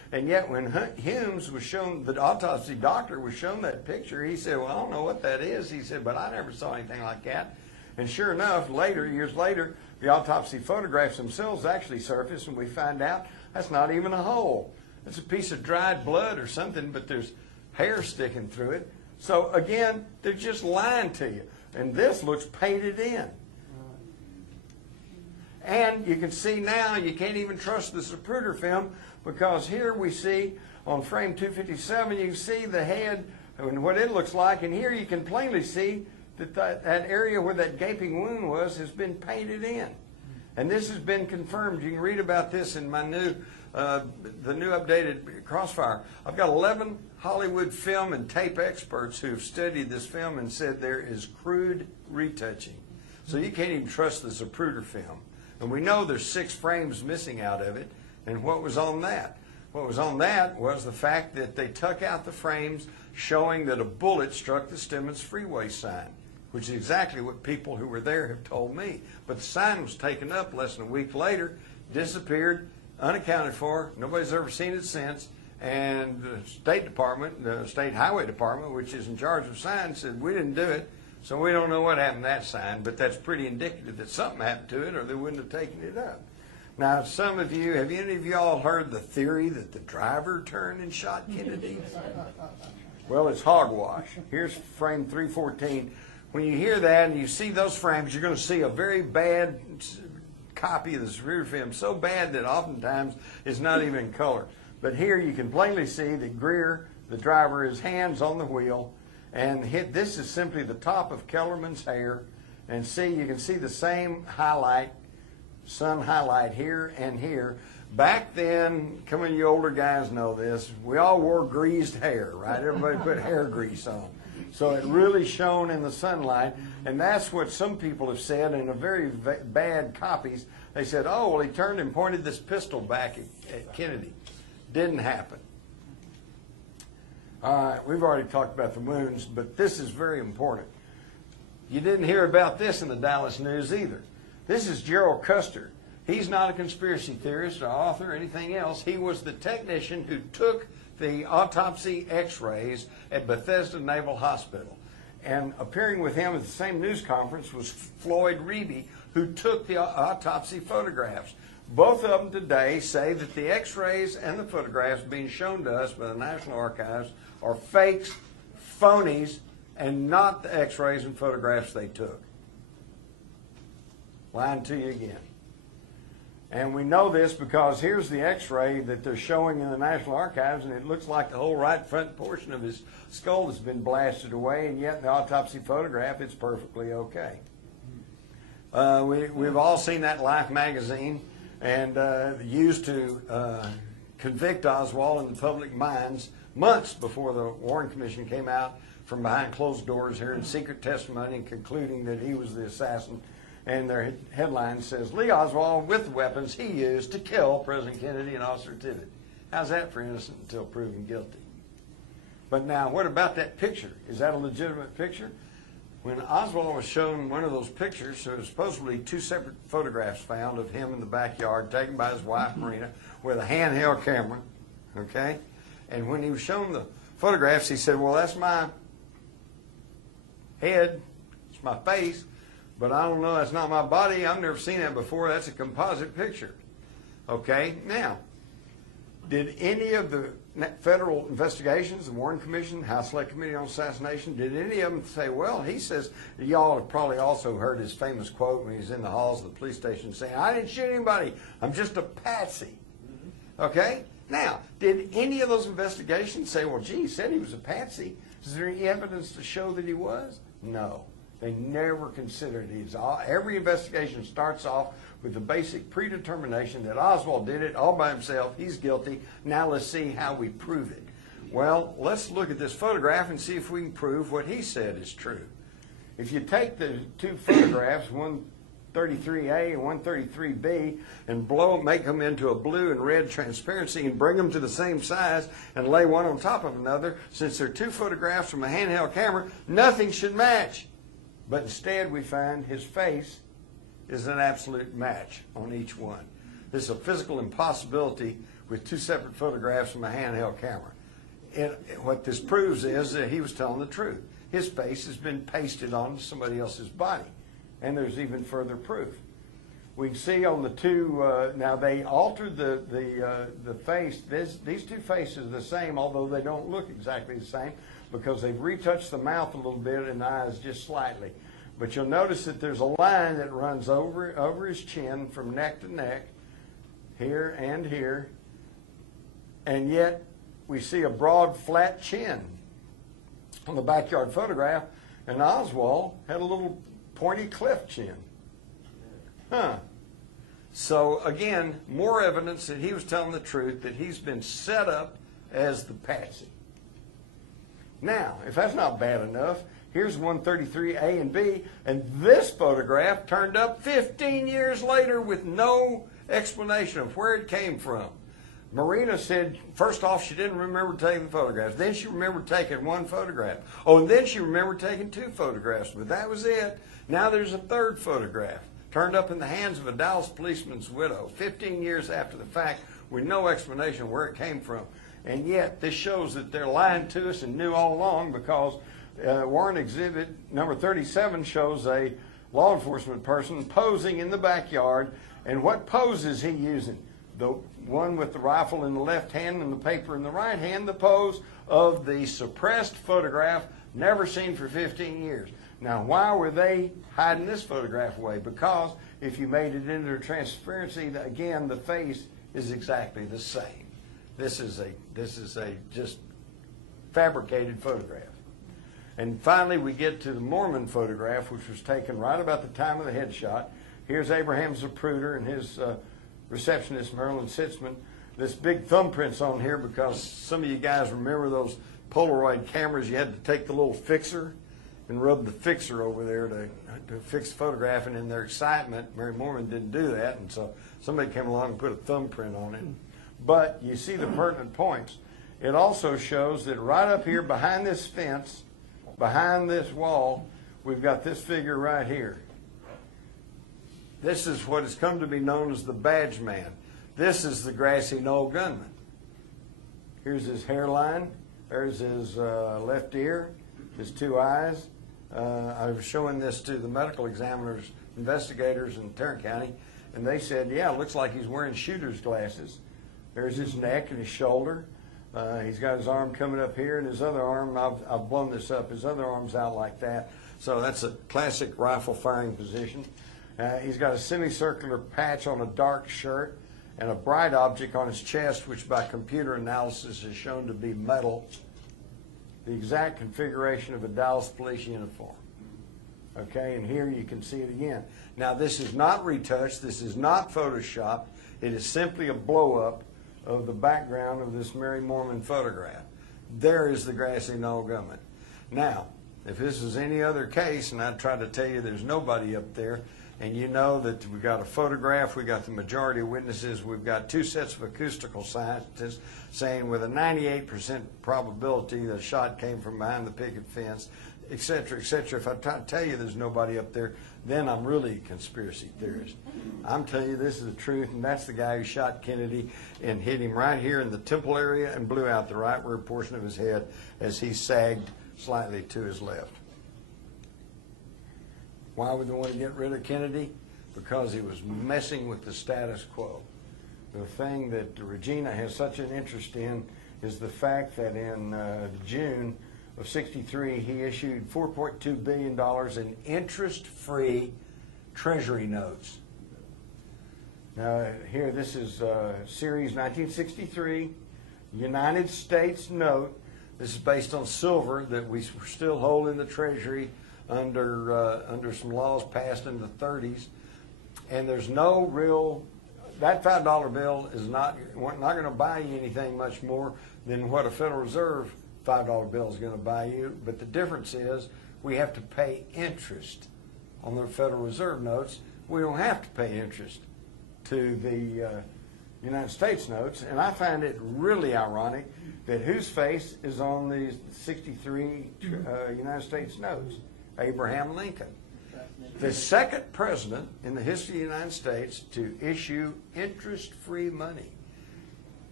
And yet when Humes was shown, the autopsy doctor was shown that picture, he said, well, I don't know what that is. He said, but I never saw anything like that. And sure enough, years later, the autopsy photographs themselves actually surfaced, and we find out that's not even a hole. It's a piece of dried blood or something, but there's hair sticking through it. So again, they're just lying to you. And this looks painted in. And you can see now you can't even trust the Zapruder film, because here we see on frame 257, you can see the head and what it looks like, and here you can plainly see that that area where that gaping wound was has been painted in. And this has been confirmed. You can read about this in my new, the new updated Crossfire. I've got 11 Hollywood film and tape experts who've studied this film and said there is crude retouching. So you can't even trust the Zapruder film. And we know there's 6 frames missing out of it. And what was on that? What was on that was the fact that they took out the frames showing that a bullet struck the Stemmons Freeway sign, which is exactly what people who were there have told me. But the sign was taken up less than a week later, disappeared, unaccounted for. Nobody's ever seen it since. And the State Department, the State Highway Department, which is in charge of signs, said, we didn't do it. So we don't know what happened to that sign, but that's pretty indicative that something happened to it, or they wouldn't have taken it up. Now, some of you, have any of you all heard the theory that the driver turned and shot Kennedy? Well, it's hogwash. Here's frame 314. When you hear that and you see those frames, you're going to see a very bad copy of the Zapruder film, so bad that oftentimes it's not even in color. But here you can plainly see that Greer, the driver, his hands on the wheel, and this is simply the top of Kellerman's hair. And see, you can see the same highlight, sun highlight here and here. Back then, some of you older guys know this, we all wore greased hair, right? Everybody put hair grease on. So it really shone in the sunlight, and that's what some people have said in a very bad copies. They said, oh, well, he turned and pointed this pistol back at Kennedy. Didn't happen. All right, we've already talked about the wounds, but this is very important. You didn't hear about this in the Dallas News either. This is Gerald Custer. He's not a conspiracy theorist or author or anything else. He was the technician who took the autopsy x-rays at Bethesda Naval Hospital. And appearing with him at the same news conference was Floyd Reeby, who took the autopsy photographs. Both of them today say that the x-rays and the photographs being shown to us by the National Archives are fakes, phonies, and not the x-rays and photographs they took. Lying to you again. And we know this because here's the x-ray that they're showing in the National Archives, and it looks like the whole right front portion of his skull has been blasted away, and yet in the autopsy photograph it's perfectly okay. We've all seen that Life magazine, and used to convict Oswald in the public minds months before the Warren Commission came out from behind closed doors here in secret testimony and concluding that he was the assassin. And their headline says, Lee Oswald with the weapons he used to kill President Kennedy and Officer Tibbet. How's that for innocent until proven guilty? But now, what about that picture? Is that a legitimate picture? When Oswald was shown one of those pictures, there was supposedly 2 separate photographs found of him in the backyard taken by his wife, Marina, with a handheld camera, okay? And when he was shown the photographs, he said, well, that's my head, it's my face, but I don't know, that's not my body. I've never seen that before. That's a composite picture. Okay, now, did any of the federal investigations, the Warren Commission, House Select Committee on Assassination, did any of them say, well, he says, y'all have probably also heard his famous quote when he's in the halls of the police station saying, I didn't shoot anybody, I'm just a patsy. Okay? Now, did any of those investigations say, well, gee, he said he was a patsy. Is there any evidence to show that he was? No. They never considered it. Every investigation starts off with the basic predetermination that Oswald did it all by himself. He's guilty. Now let's see how we prove it. Well, let's look at this photograph and see if we can prove what he said is true. If you take the 2 photographs, 133A and 133B, and make them into a blue and red transparency and bring them to the same size and lay one on top of another, since they're 2 photographs from a handheld camera, nothing should match. But instead we find his face is an absolute match on each one. This is a physical impossibility with two separate photographs from a handheld camera. And what this proves is that he was telling the truth. His face has been pasted onto somebody else's body. And there's even further proof. We can see on the two, now they altered the face. These two faces are the same, although they don't look exactly the same, because they've retouched the mouth a little bit and the eyes just slightly. But you'll notice that there's a line that runs over his chin from neck to neck, here and here, and yet we see a broad, flat chin on the backyard photograph, and Oswald had a little pointy cleft chin. Huh. So again, more evidence that he was telling the truth, that he's been set up as the patsy. Now, if that's not bad enough, here's 133A and B, and this photograph turned up 15 years later with no explanation of where it came from. Marina said, first off, she didn't remember taking the photographs. Then she remembered taking one photograph. Oh, and then she remembered taking two photographs, but that was it. Now there's a third photograph, turned up in the hands of a Dallas policeman's widow, 15 years after the fact, with no explanation of where it came from. And yet, this shows that they're lying to us and knew all along, because warrant exhibit number 37 shows a law enforcement person posing in the backyard. And what pose is he using? The one with the rifle in the left hand and the paper in the right hand, the pose of the suppressed photograph, never seen for 15 years. Now, why were they hiding this photograph away? Because if you made it into transparency, again, the face is exactly the same. This is a just fabricated photograph. And finally, we get to the Mormon photograph, which was taken right about the time of the headshot. Here's Abraham Zapruder and his receptionist, Marilyn Sitzman. This big thumbprint's on here because some of you guys remember those Polaroid cameras. You had to take the little fixer and rub the fixer over there to fix the photograph, and in their excitement, Mary Mormon didn't do that, and so somebody came along and put a thumbprint on it. But you see the pertinent points. It also shows that right up here behind this fence, behind this wall, we've got this figure right here. This is what has come to be known as the badge man. This is the grassy knoll gunman. Here's his hairline. There's his left ear, his two eyes. I was showing this to the medical examiners, investigators in Tarrant County, and they said, yeah, it looks like he's wearing shooter's glasses. There's his neck and his shoulder. He's got his arm coming up here, and his other arm, I've blown this up, his other arm's out like that. So that's a classic rifle firing position. He's got a semicircular patch on a dark shirt and a bright object on his chest, which by computer analysis is shown to be metal, the exact configuration of a Dallas police uniform. Okay, and here you can see it again. Now, this is not retouched. This is not photoshopped. It is simply a blow-up of the background of this Mary Mormon photograph. There is the grassy knoll gunman. Now, if this is any other case, and I tried to tell you there's nobody up there, and you know that we've got a photograph, we've got the majority of witnesses, we've got two sets of acoustical scientists saying with a 98% probability the shot came from behind the picket fence, et cetera, et cetera. If I try to tell you there's nobody up there, then I'm really a conspiracy theorist. I'm telling you this is the truth, and that's the guy who shot Kennedy and hit him right here in the temple area and blew out the right rear portion of his head as he sagged slightly to his left. Why would they want to get rid of Kennedy? Because he was messing with the status quo. The thing that Regina has such an interest in is the fact that in June of '63, he issued $4.2 billion in interest-free Treasury notes. Now, here, this is Series 1963, United States note. This is based on silver that we still hold in the Treasury under some laws passed in the 30s. And there's no real, that $5 bill is not going to buy you anything much more than what a Federal Reserve $5 bill is going to buy you. But the difference is we have to pay interest on the Federal Reserve notes. We don't have to pay interest to the United States notes. And I find it really ironic that whose face is on the 63 United States notes? Abraham Lincoln, the second president in the history of the United States to issue interest-free money.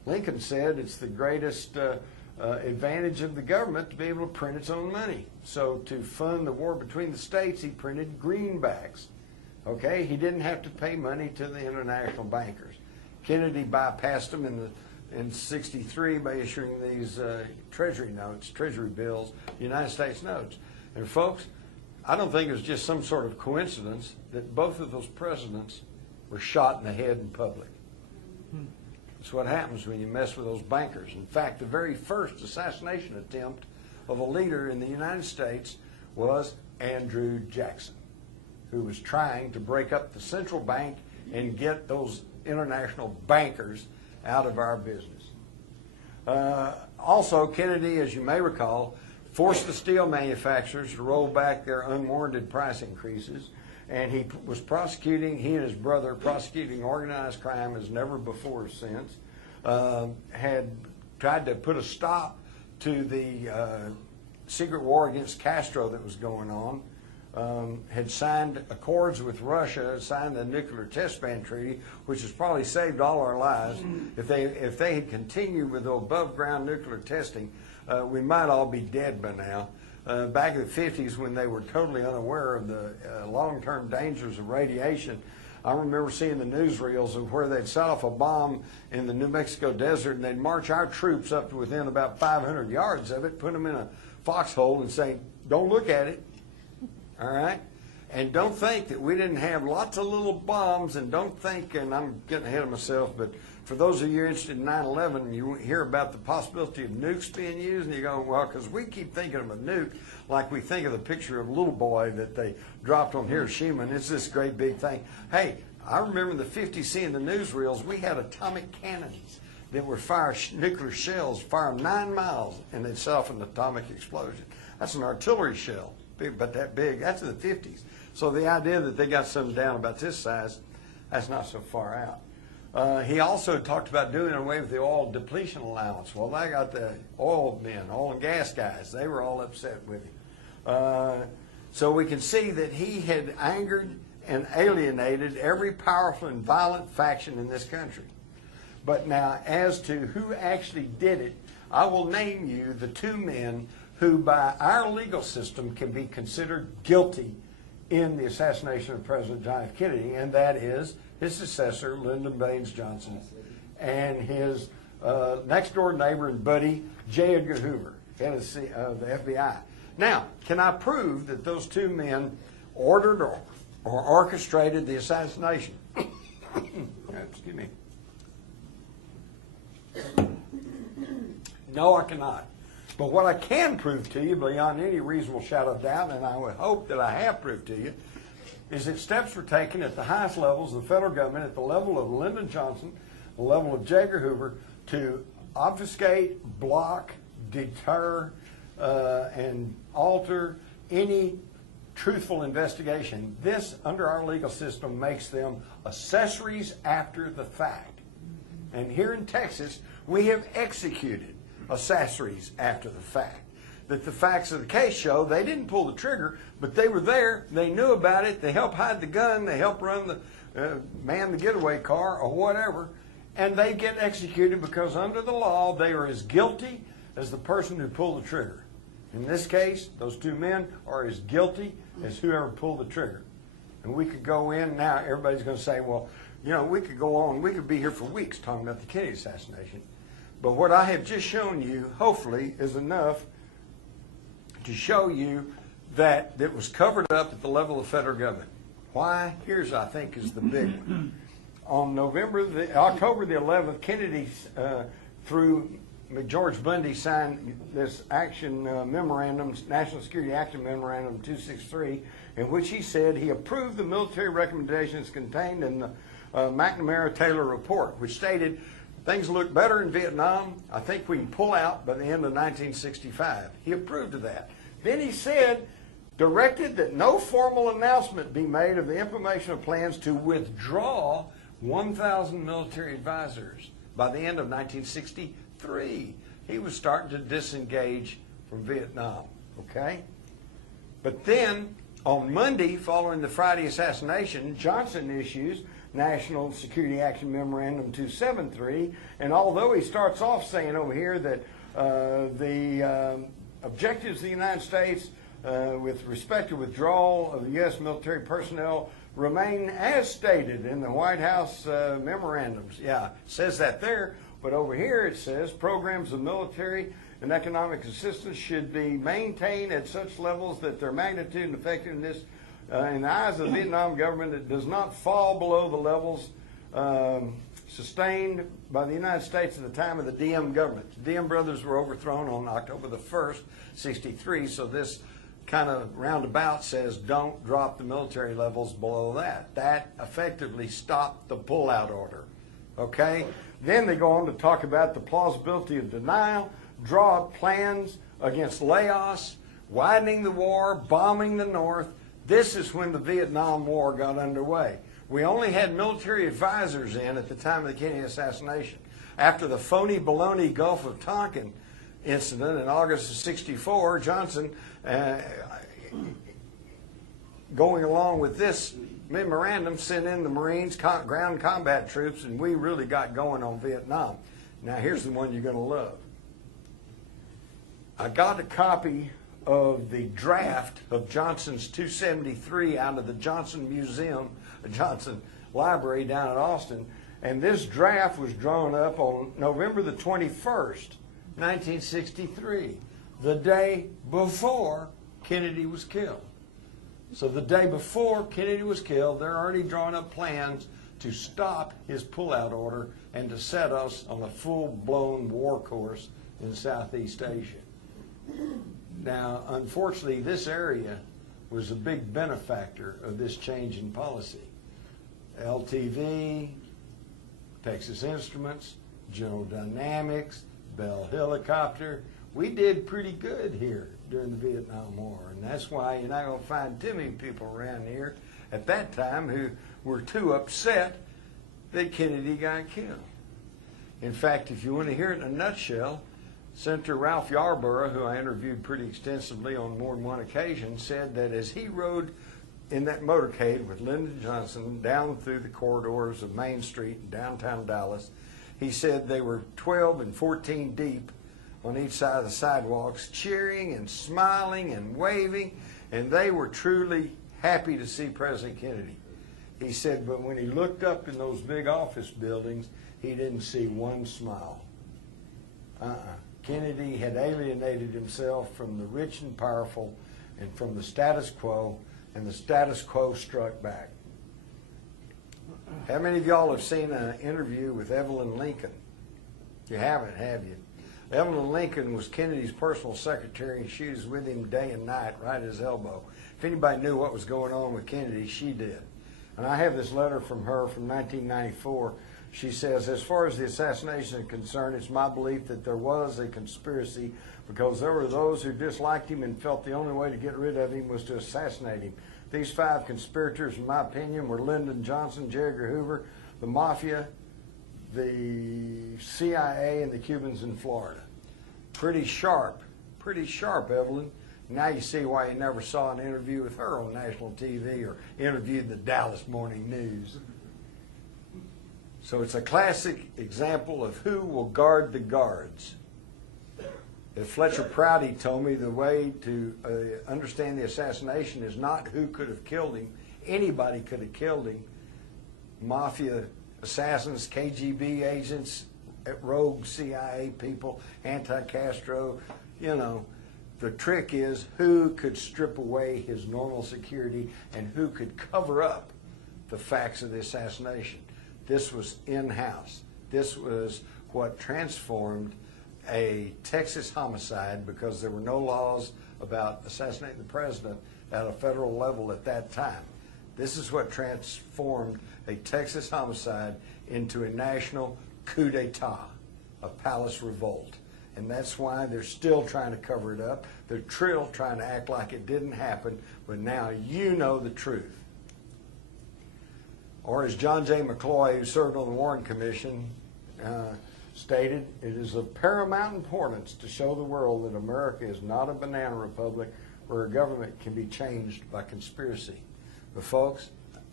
Lincoln said it's the greatest advantage of the government to be able to print its own money. So to fund the war between the states, he printed greenbacks. Okay, he didn't have to pay money to the international bankers. Kennedy bypassed them in '63 by issuing these treasury notes, treasury bills, United States notes. And folks, I don't think it was just some sort of coincidence that both of those presidents were shot in the head in public. That's what happens when you mess with those bankers. In fact, the very first assassination attempt of a leader in the United States was Andrew Jackson, who was trying to break up the central bank and get those international bankers out of our business. Also, Kennedy, as you may recall, forced the steel manufacturers to roll back their unwarranted price increases, and he was prosecuting, he and his brother, prosecuting organized crime as never before or since, had tried to put a stop to the secret war against Castro that was going on, had signed accords with Russia, signed the nuclear test ban treaty, which has probably saved all our lives. If they had continued with the above ground nuclear testing, we might all be dead by now. Back in the 50s, when they were totally unaware of the long-term dangers of radiation, I remember seeing the newsreels of where they'd set off a bomb in the New Mexico desert, and they'd march our troops up to within about 500 yards of it, put them in a foxhole and say, "Don't look at it." All right? And don't think that we didn't have lots of little bombs, and don't think, and I'm getting ahead of myself, but for those of you interested in 9/11, you hear about the possibility of nukes being used, and you go, well, because we keep thinking of a nuke like we think of the picture of Little Boy that they dropped on Hiroshima, and it's this great big thing. Hey, I remember in the 50s seeing the newsreels, we had atomic cannons that would fire nuclear shells, fire 9 miles, and they'd set off an atomic explosion. That's an artillery shell, but that big. That's in the 50s. So the idea that they got something down about this size, that's not so far out. He also talked about doing away with the oil depletion allowance. Well, I got the oil men, oil and gas guys. They were all upset with him. So we can see that he had angered and alienated every powerful and violent faction in this country. But now, as to who actually did it, I will name you the 2 men who, by our legal system, can be considered guilty in the assassination of President John F. Kennedy, and that is his successor, Lyndon Baines Johnson, and his next-door neighbor and buddy, J. Edgar Hoover, head of the FBI. Now, can I prove that those 2 men ordered or orchestrated the assassination? Excuse me. No, I cannot. But what I can prove to you, beyond any reasonable shadow of doubt, and I would hope that I have proved to you, is that steps were taken at the highest levels of the federal government, at the level of Lyndon Johnson, the level of J. Edgar Hoover, to obfuscate, block, deter, and alter any truthful investigation. This, under our legal system, makes them accessories after the fact. And here in Texas, we have executed accessories after the fact. That the facts of the case show they didn't pull the trigger, but they were there, they knew about it, they helped hide the gun, they helped run the man the getaway car or whatever, and they get executed because under the law they are as guilty as the person who pulled the trigger. In this case, those 2 men are as guilty as whoever pulled the trigger. And we could go in now, everybody's going to say, well, you know, we could go on, we could be here for weeks talking about the Kennedy assassination. But what I have just shown you, hopefully, is enough to show you that it was covered up at the level of federal government. Why? Here's, I think, is the big one. On October the 11th, Kennedy, through George Bundy, signed this action memorandum, National Security Action Memorandum 263, in which he said he approved the military recommendations contained in the McNamara-Taylor report, which stated things look better in Vietnam. I think we can pull out by the end of 1965. He approved of that. Then he said, directed that no formal announcement be made of the implementation of plans to withdraw 1,000 military advisors by the end of 1963. He was starting to disengage from Vietnam, okay? But then, on Monday, following the Friday assassination, Johnson issues National Security Action Memorandum 273. And although he starts off saying over here that the objectives of the United States with respect to withdrawal of the U.S. military personnel remain as stated in the White House memorandums. Yeah, it says that there, but over here it says programs of military and economic assistance should be maintained at such levels that their magnitude and effectiveness in the eyes of the Vietnam government, it does not fall below the levels sustained by the United States at the time of the Diem government. The Diem brothers were overthrown on October the 1st, 63, so this kind of roundabout says don't drop the military levels below that. That effectively stopped the pullout order. Okay? Then they go on to talk about the plausibility of denial, draw up plans against Laos, widening the war, bombing the North. This is when the Vietnam War got underway. We only had military advisors in at the time of the Kennedy assassination. After the phony baloney Gulf of Tonkin incident in August of 64, Johnson, going along with this memorandum, sent in the Marines, ground combat troops, and we really got going on Vietnam. Now here's the one you're going to love. I got a copy of the draft of Johnson's 273 out of the Johnson Museum, the Johnson Library down in Austin, and this draft was drawn up on November the 21st, 1963, the day before Kennedy was killed. So the day before Kennedy was killed, they're already drawing up plans to stop his pullout order and to set us on a full-blown war course in Southeast Asia. Now, unfortunately, this area was a big benefactor of this change in policy. LTV, Texas Instruments, General Dynamics, Bell Helicopter. We did pretty good here during the Vietnam War, and that's why you're not going to find too many people around here at that time who were too upset that Kennedy got killed. In fact, if you want to hear it in a nutshell, Senator Ralph Yarborough, who I interviewed pretty extensively on more than one occasion, said that as he rode in that motorcade with Lyndon Johnson down through the corridors of Main Street in downtown Dallas, he said they were 12 and 14 deep on each side of the sidewalks, cheering and smiling and waving, and they were truly happy to see President Kennedy. He said, but when he looked up in those big office buildings, he didn't see one smile. Kennedy had alienated himself from the rich and powerful and from the status quo, and the status quo struck back. How many of y'all have seen an interview with Evelyn Lincoln? You haven't, have you? Evelyn Lincoln was Kennedy's personal secretary, and she was with him day and night, right at his elbow. If anybody knew what was going on with Kennedy, she did. And I have this letter from her from 1994. She says, as far as the assassination is concerned, it's my belief that there was a conspiracy because there were those who disliked him and felt the only way to get rid of him was to assassinate him. These 5 conspirators, in my opinion, were Lyndon Johnson, J. Edgar Hoover, the Mafia, the CIA, and the Cubans in Florida. Pretty sharp, Evelyn. Now you see why you never saw an interview with her on national TV or interviewed the Dallas Morning News. So it's a classic example of who will guard the guards. As Fletcher Prouty told me, the way to understand the assassination is not who could have killed him. Anybody could have killed him. Mafia assassins, KGB agents, rogue CIA people, anti-Castro, you know. The trick is who could strip away his normal security and who could cover up the facts of the assassination. This was in-house. This was what transformed a Texas homicide, because there were no laws about assassinating the president at a federal level at that time. This is what transformed a Texas homicide into a national coup d'etat, a palace revolt. And that's why they're still trying to cover it up. They're still trying to act like it didn't happen, but now you know the truth. Or as John J. McCloy, who served on the Warren Commission, stated, it is of paramount importance to show the world that America is not a banana republic where a government can be changed by conspiracy. But folks,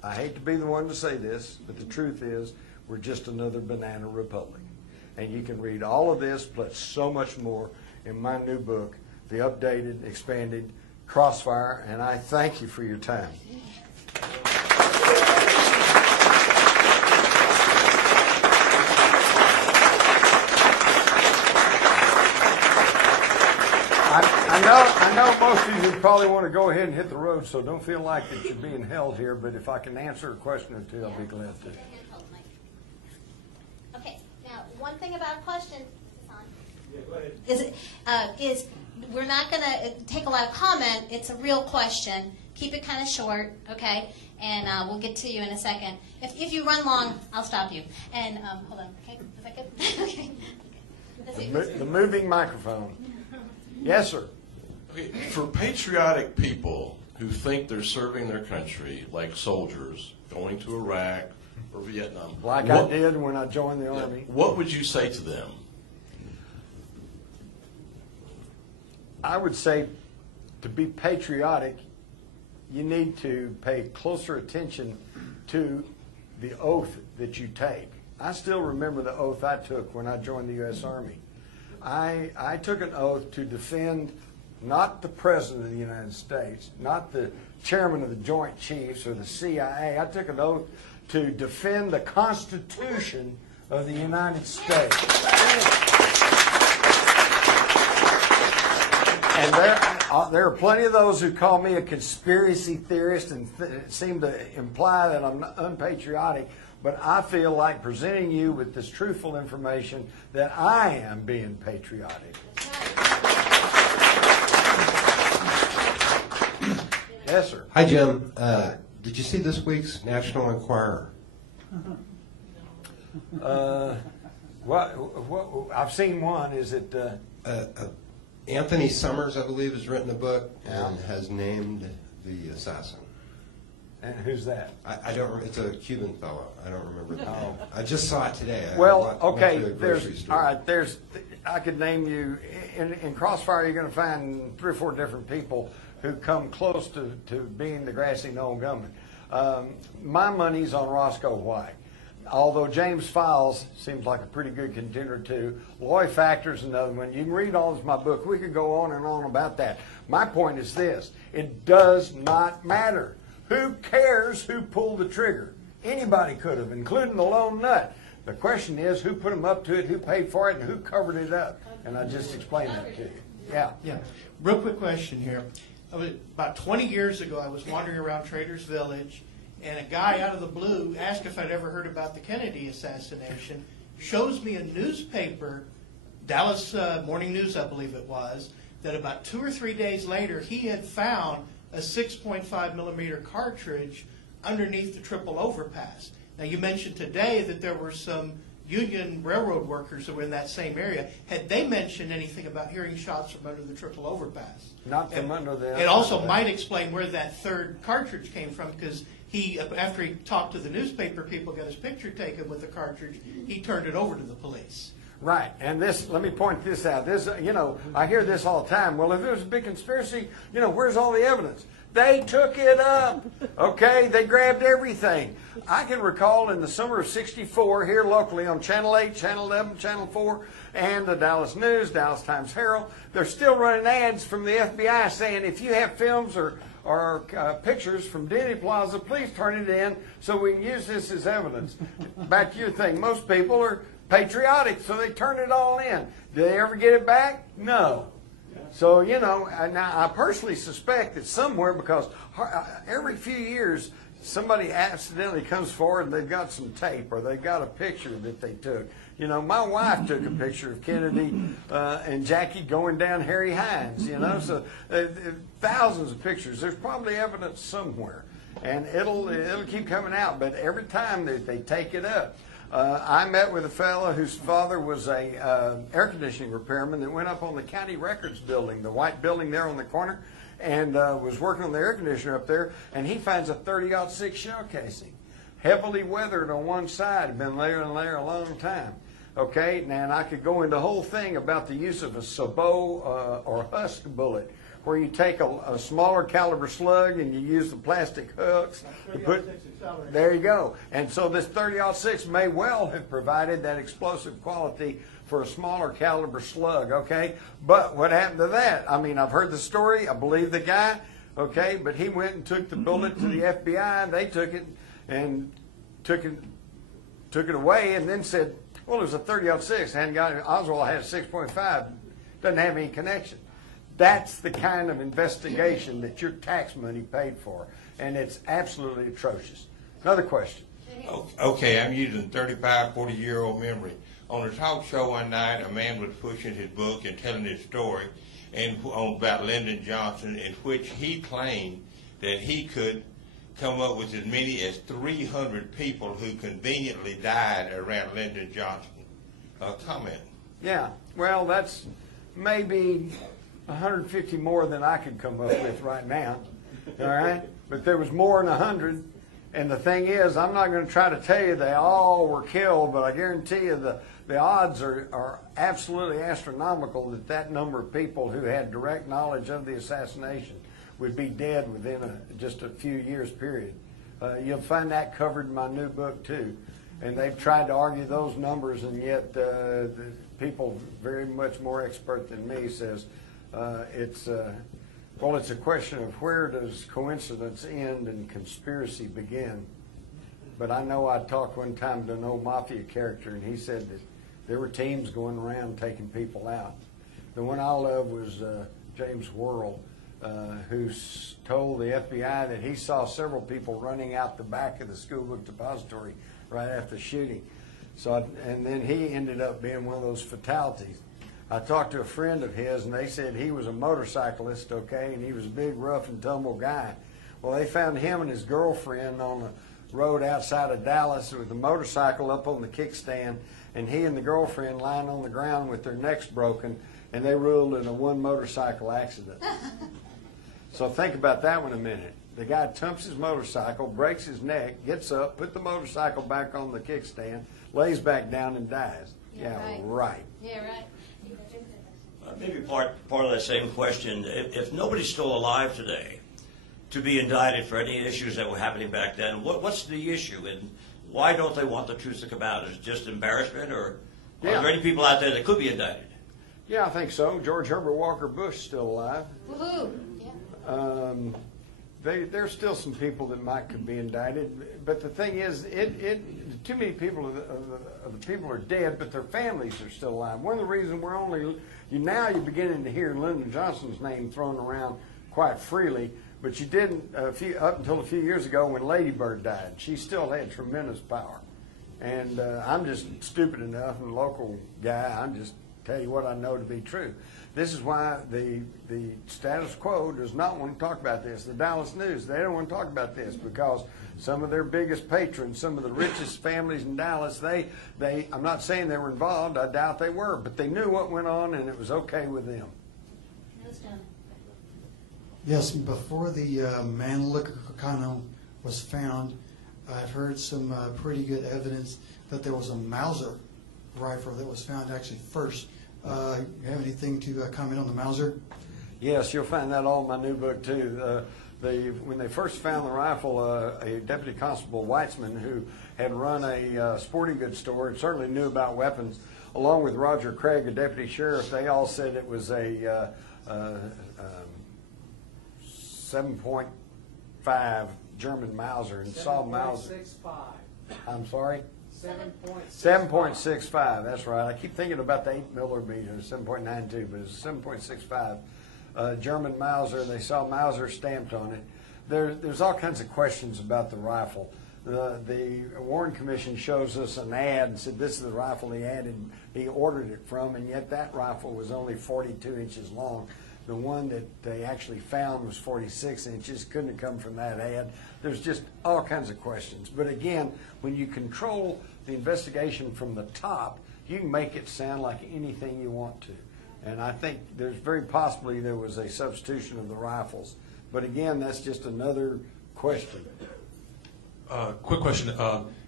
I hate to be the one to say this, but the truth is we're just another banana republic. And you can read all of this plus so much more in my new book, the updated, expanded Crossfire, and I thank you for your time. I know most of you probably want to go ahead and hit the road, so don't feel like that you're being held here, but if I can answer a question or two, I'll be glad to. Okay, now one thing about questions Yeah, go ahead. is we're not going to take a lot of comment. It's a real question. Keep it kind of short, okay? And we'll get to you in a second. If you run long, I'll stop you. And hold on, okay? Is that good? Okay. The moving microphone. Yes, sir. Okay, for patriotic people who think they're serving their country, like soldiers going to Iraq or Vietnam, Like I did when I joined the Army. what would you say to them? I would say to be patriotic, you need to pay closer attention to the oath that you take. I still remember the oath I took when I joined the U.S. Army. I took an oath to defend not the President of the United States, not the Chairman of the Joint Chiefs or the CIA. I took an oath to defend the Constitution of the United States. And there are plenty of those who call me a conspiracy theorist and seem to imply that I'm unpatriotic. But I feel like presenting you with this truthful information that I am being patriotic. Yes, sir. Hi, Jim. Did you see this week's National Enquirer? What I've seen one. Is it? Anthony Summers, I believe, has written a book and has named the assassin. And who's that? I don't remember. It's a Cuban fellow. I don't remember. Oh. I just saw it today. Well, okay. Went to a grocery store. All right. I could name you in Crossfire. You're going to find 3 or 4 different people who come close to being the grassy knoll gunman. My money's on Roscoe White. Although James Files seems like a pretty good contender too. Loy Factor's another one. You can read all this in my book. We could go on and on about that. My point is this: it does not matter. Who cares who pulled the trigger? Anybody could have, including the lone nut. The question is who put them up to it, who paid for it, and who covered it up. And I just explained that to you. Yeah. Yeah. Real quick question here. About 20 years ago, I was wandering around Traders Village, and a guy out of the blue asked if I'd ever heard about the Kennedy assassination, shows me a newspaper, Dallas Morning News, I believe it was, that about 2 or 3 days later, he had found a 6.5 millimeter cartridge underneath the triple overpass. Now, you mentioned today that there were some Union Railroad workers that were in that same area. Had they mentioned anything about hearing shots from under the triple overpass? Not from under the... It also might explain where that third cartridge came from, because he, after he talked to the newspaper people, got his picture taken with the cartridge, he turned it over to the police. Right, and this, let me point this out. This, I hear this all the time. Well, if there's a big conspiracy, where's all the evidence? They took it up, okay? They grabbed everything. I can recall in the summer of '64 here locally on Channel 8, Channel 11, Channel 4, and the Dallas News, Dallas Times-Herald, they're still running ads from the FBI saying if you have films or pictures from Denny Plaza, please turn it in so we can use this as evidence. Back to your thing, most people are patriotic, so they turn it all in. Do they ever get it back? No. So, now I personally suspect that somewhere, because every few years somebody accidentally comes forward and they've got some tape or they've got a picture that they took. My wife took a picture of Kennedy and Jackie going down Harry Hines, so thousands of pictures. There's probably evidence somewhere, and it'll keep coming out, but every time they take it up. I met with a fellow whose father was a air conditioning repairman that went up on the county records building, the white building there on the corner, and was working on the air conditioner up there, and he finds a 30-06 shell casing, heavily weathered on one side, had been there and there a long time. Okay, now and I could go into the whole thing about the use of a sabot or husk bullet, where you take a smaller caliber slug and you use the plastic hooks. To put, 30-06 accelerator. there you go. And so this 30-06 may well have provided that explosive quality for a smaller caliber slug, okay? But what happened to that? I mean, I've heard the story. I believe the guy, okay? But he went and took the bullet to the FBI, and they took it and took it away, and then said, well, it was a 30-06. Hadn't got it. Oswald had a 6.5. Doesn't have any connection. That's the kind of investigation that your tax money paid for, and it's absolutely atrocious. Another question. Okay, I'm using 35, 40-year-old memory. On a talk show one night, a man was pushing his book and telling his story about Lyndon Johnson, in which he claimed that he could come up with as many as 300 people who conveniently died around Lyndon Johnson. Comment. Yeah, well, that's maybe 150 more than I could come up with right now, all right? But there was more than 100, and the thing is, I'm not going to try to tell you they all were killed, but I guarantee you the odds are absolutely astronomical that number of people who had direct knowledge of the assassination would be dead within just a few years period. You'll find that covered in my new book, too. And they've tried to argue those numbers, and yet the people very much more expert than me says it's a question of where does coincidence end and conspiracy begin. But I know I talked one time to an old mafia character, and he said that there were teams going around taking people out. The one I love was James Worrell, who told the FBI that he saw several people running out the back of the school book depository right after the shooting. And then he ended up being one of those fatalities. I talked to a friend of his, and they said he was a motorcyclist, okay, and he was a big, rough and tumble guy. Well, they found him and his girlfriend on the road outside of Dallas with the motorcycle up on the kickstand, and he and the girlfriend lying on the ground with their necks broken, and they ruled in a one motorcycle accident. So think about that one a minute. The guy tumps his motorcycle, breaks his neck, gets up, put the motorcycle back on the kickstand, lays back down, and dies. Yeah, right. Yeah, right. Maybe part of that same question. If nobody's still alive today to be indicted for any issues that were happening back then, what's the issue, and why don't they want the truth to come out? Is it just embarrassment, or are there any people out there that could be indicted? Yeah, I think so. George Herbert Walker Bush still alive. Woohoo! Yeah. There's still some people that could be indicted, but the thing is, too many people of the people are dead, but their families are still alive. One of the reasons you're beginning to hear Lyndon Johnson's name thrown around quite freely, but you didn't up until a few years ago when Lady Bird died. She still had tremendous power, and I'm just stupid enough, and a local guy, I'm just tell you what I know to be true. This is why the status quo does not want to talk about this. The Dallas News, they don't want to talk about this because some of their biggest patrons, some of the richest families in Dallas, I'm not saying they were involved, I doubt they were, but they knew what went on and it was okay with them. Yes, before the Manlicker was found, I've heard some pretty good evidence that there was a Mauser rifle that was found actually first. You have anything to comment on the Mauser? Yes, you'll find that all in my new book too. When they first found the rifle, a Deputy Constable Weitzman, who had run a sporting goods store and certainly knew about weapons, along with Roger Craig, a deputy sheriff, they all said it was a 7.5 German Mauser, and saw Mauser. 7.65. I'm sorry? 7.65. That's right. I keep thinking about the 8mm, 7.92, but it's 7.65. German Mauser. They saw Mauser stamped on it. There's all kinds of questions about the rifle. The Warren Commission shows us an ad and said this is the rifle he ordered it from, and yet that rifle was only 42 inches long. The one that they actually found was 46 inches. Couldn't have come from that ad. There's just all kinds of questions. But again, when you control the investigation from the top, you can make it sound like anything you want to. And I think there's very possibly there was a substitution of the rifles. But again, that's just another question. Quick question.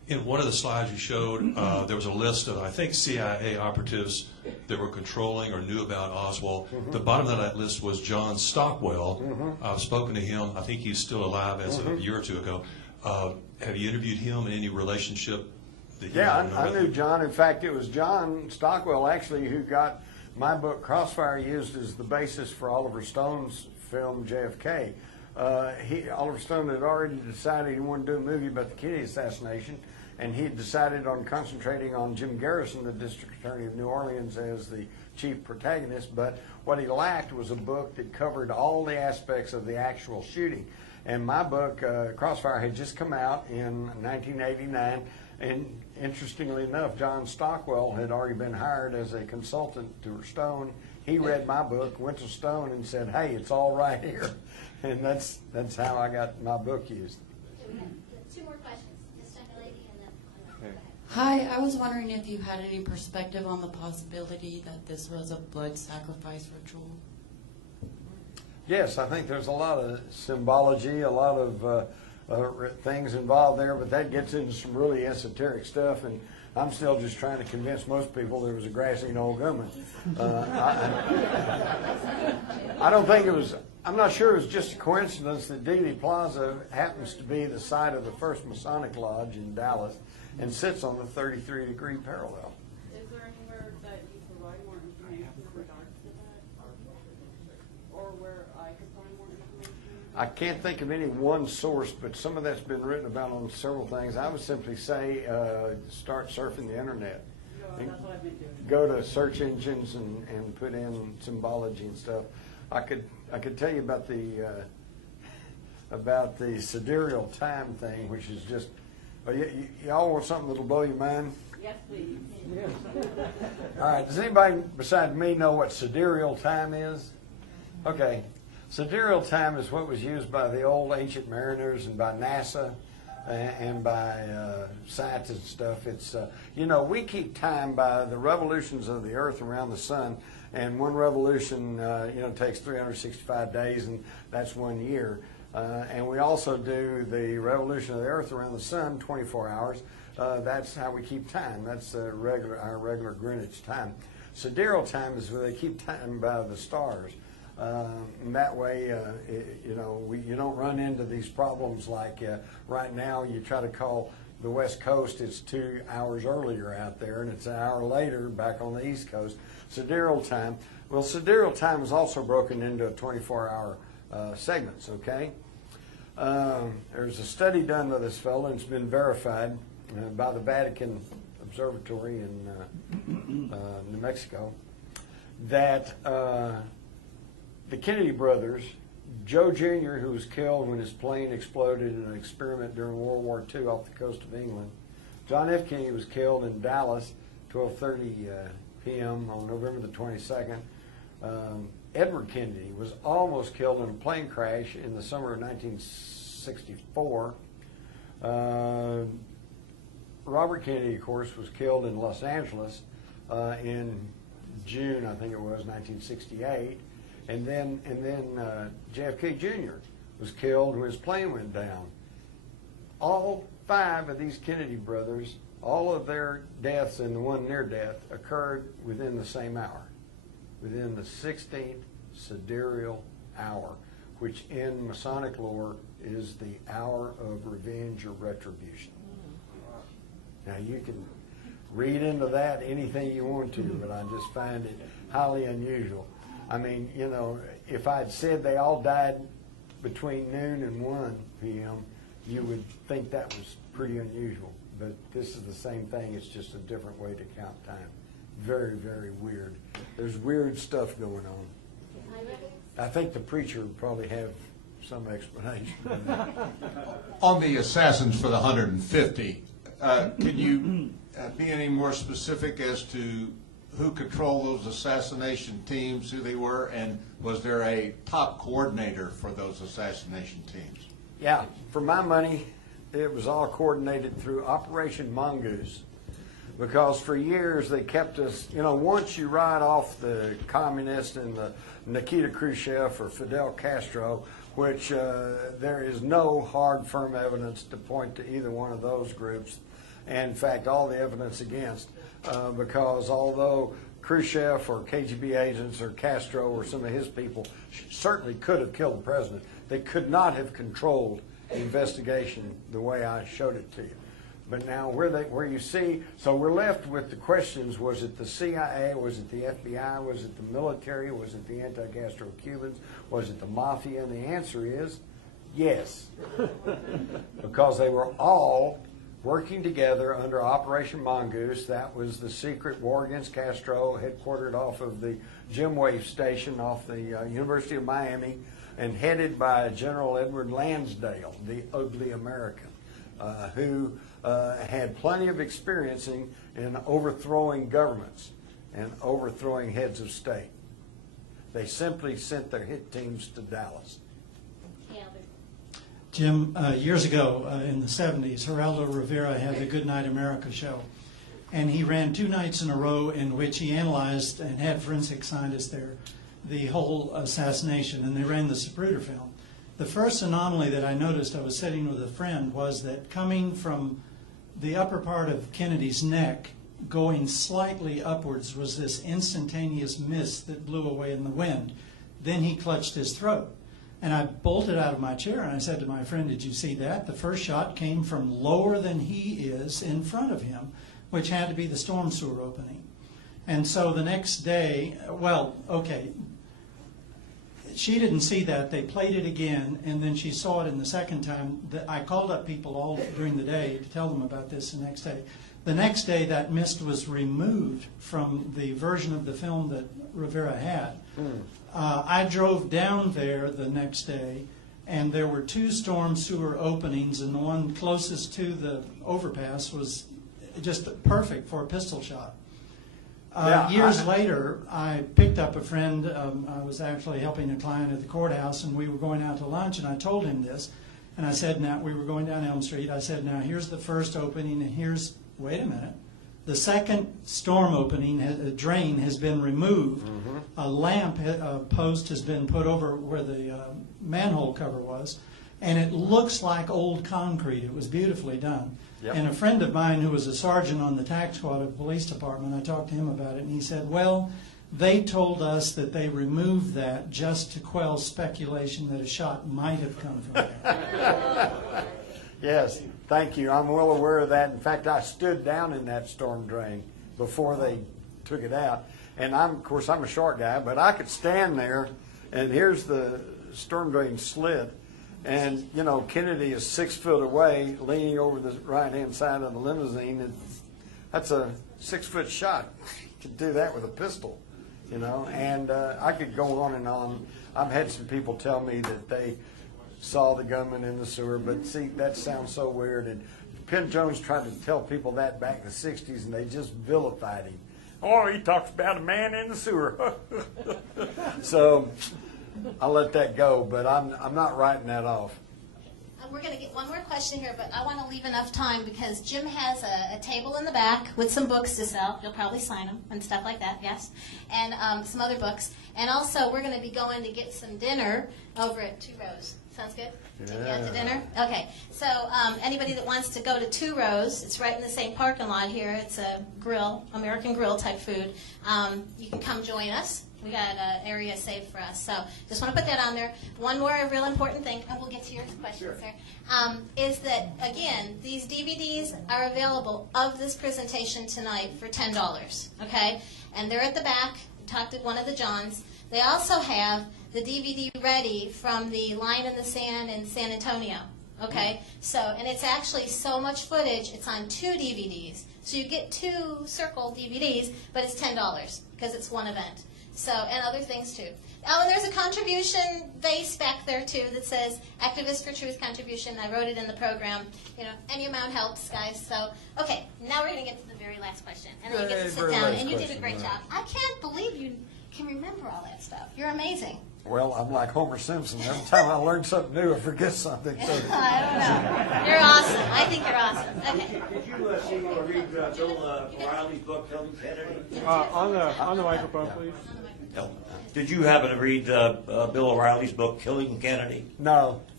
In one of the slides you showed, there was a list of, I think, CIA operatives that were controlling or knew about Oswald. The bottom of that list was John Stockwell. I've spoken to him. I think he's still alive as of a year or two ago. Have you interviewed him in any relationship? That you Yeah, know I with? knew John. In fact, it was John Stockwell actually who got my book Crossfire used as the basis for Oliver Stone's film JFK. Oliver Stone had already decided he wanted to do a movie about the Kennedy assassination, and he had decided on concentrating on Jim Garrison, the district attorney of New Orleans, as the chief protagonist. But what he lacked was a book that covered all the aspects of the actual shooting. And my book, Crossfire, had just come out in 1989. And interestingly enough, John Stockwell had already been hired as a consultant to Stone. He read my book, went to Stone, and said, "Hey, it's all right here." And that's how I got my book used. We have 2 more questions. This young lady and then go ahead. Hi, I was wondering if you had any perspective on the possibility that this was a blood sacrifice ritual. Yes, I think there's a lot of symbology, a lot of things involved there, but that gets into some really esoteric stuff, and I'm still just trying to convince most people there was a grass-eating old gunman. I don't think it was, I'm not sure it was just a coincidence that Dealey Plaza happens to be the site of the first Masonic Lodge in Dallas and sits on the 33-degree parallel. Is there anywhere that you provide more information in regards to that? Or where I could find more information? I can't think of any one source, but some of that's been written about on several things. I would simply say start surfing the internet. No, that's what I've been doing. Go to search engines and put in symbology and stuff. I could tell you about the sidereal time thing, which is just. Y'all want something that'll blow your mind? Yes, please. All right. Does anybody besides me know what sidereal time is? Okay. Sidereal time is what was used by the old ancient mariners and by NASA and by scientists and stuff. It's, we keep time by the revolutions of the Earth around the sun, and one revolution, takes 365 days, and that's 1 year. And we also do the revolution of the Earth around the sun, 24 hours. That's how we keep time. That's our regular Greenwich time. Sidereal time is where they keep time by the stars. And that way, you don't run into these problems like right now you try to call the West Coast, it's 2 hours earlier out there, and it's an hour later back on the East Coast. Sidereal time. Well, sidereal time is also broken into 24-hour segments, okay? There's a study done by this fellow, and it's been verified by the Vatican Observatory in New Mexico, that the Kennedy brothers, Joe Jr., who was killed when his plane exploded in an experiment during World War II off the coast of England, John F. Kennedy was killed in Dallas, 12:30 p.m. on November the 22nd. Edward Kennedy was almost killed in a plane crash in the summer of 1964. Robert Kennedy, of course, was killed in Los Angeles in June, I think it was, 1968. And then JFK Jr. was killed when his plane went down. All 5 of these Kennedy brothers, all of their deaths and the one near death occurred within the same hour, within the 16th sidereal hour, which in Masonic lore is the hour of revenge or retribution. Now you can read into that anything you want to, but I just find it highly unusual. I mean, if I'd said they all died between noon and 1 p.m., you would think that was pretty unusual. But this is the same thing. It's just a different way to count time. Very, very weird. There's weird stuff going on. I think the preacher would probably have some explanation. On the assassins for the 150, can you be any more specific as to who controlled those assassination teams, who they were, and was there a top coordinator for those assassination teams? Yeah, for my money, it was all coordinated through Operation Mongoose, because for years they kept us, once you ride off the communists and the Nikita Khrushchev or Fidel Castro, which there is no hard, firm evidence to point to either one of those groups. and in fact, all the evidence against, because although Khrushchev or KGB agents or Castro or some of his people certainly could have killed the president, they could not have controlled the investigation the way I showed it to you. But now where you see, so we're left with the questions: was it the CIA? Was it the FBI? Was it the military? Was it the anti-Castro Cubans? Was it the mafia? And the answer is yes, because they were all working together under Operation Mongoose. That was the secret war against Castro, headquartered off of the Jim Wave Station off the University of Miami, and headed by General Edward Lansdale, the ugly American, who had plenty of experience in overthrowing governments and overthrowing heads of state. They simply sent their hit teams to Dallas. Jim, years ago in the 70s, Geraldo Rivera had the Good Night America show. And he ran 2 nights in a row in which he analyzed and had forensic scientists there the whole assassination, and they ran the Zapruder film. The first anomaly that I noticed, I was sitting with a friend, was that coming from the upper part of Kennedy's neck, going slightly upwards, was this instantaneous mist that blew away in the wind. Then he clutched his throat. And I bolted out of my chair and I said to my friend, "Did you see that? The first shot came from lower than he is in front of him, which had to be the storm sewer opening." And so the next day, well, okay, she didn't see that. They played it again, and then she saw it in the second time. I called up people all during the day to tell them about this the next day. The next day, that mist was removed from the version of the film that Rivera had. I drove down there the next day, and there were 2 storm sewer openings, and the one closest to the overpass was just perfect for a pistol shot. Years later, I picked up a friend. I was actually helping a client at the courthouse, and we were going out to lunch, and I told him this. And I said, now, we were going down Elm Street. I said, now, here's the first opening, and here's, wait a minute, the second storm opening, a drain has been removed. Mm-hmm. A lamp post has been put over where the manhole cover was, and it looks like old concrete. It was beautifully done. Yep. And a friend of mine who was a sergeant on the tac squad of the police department, I talked to him about it, and he said, well, they told us that they removed that just to quell speculation that a shot might have come from there. Yes, thank you. I'm well aware of that. In fact, I stood down in that storm drain before they took it out. And of course, I'm a short guy, but I could stand there, and here's the storm drain slit. And, you know, Kennedy is 6 foot away, leaning over the right-hand side of the limousine. And that's a 6-foot shot. You could do that with a pistol, you know. And I could go on and on. I've had some people tell me that they saw the gunman in the sewer, but see, that sounds so weird. And Penn Jones tried to tell people that back in the 60s, and they just vilified him. Oh, he talks about a man in the sewer. So I'll let that go, but I'm not writing that off. We're going to get one more question here, but I want to leave enough time because Jim has a table in the back with some books to sell. You'll probably sign them and stuff like that, yes, and some other books. And also, we're going to be going to get some dinner over at 2 Rows. Sounds good? Yeah. Take you out to dinner? Okay. So anybody that wants to go to 2 Rows, it's right in the same parking lot here. It's a grill, American grill type food. You can come join us. We got an area saved for us. So just want to put that on there. One more real important thing, and we'll get to your question, sir, is that, again, these DVDs are available of this presentation tonight for $10, okay? And they're at the back. Talk to one of the Johns. They also have the DVD ready from the Line in the Sand in San Antonio, okay? So, and it's actually so much footage, it's on 2 DVDs. So you get 2 circle DVDs, but it's $10 because it's one event. So, and other things too. Oh, and there's a contribution base back there too that says Activists for Truth contribution. I wrote it in the program. You know, any amount helps, guys. So, okay, now we're going to get to the very last question. And then you get to sit down, and you did a great job. I can't believe you can remember all that stuff. You're amazing. Well, I'm like Homer Simpson. Every time I learn something new, I forget something. So. I don't know. You're awesome. I think you're awesome. Okay. Did you see or read Bill O'Reilly's book, Killing Kennedy? On the microphone, please. No. Did you happen to read Bill O'Reilly's book, Killing Kennedy? No,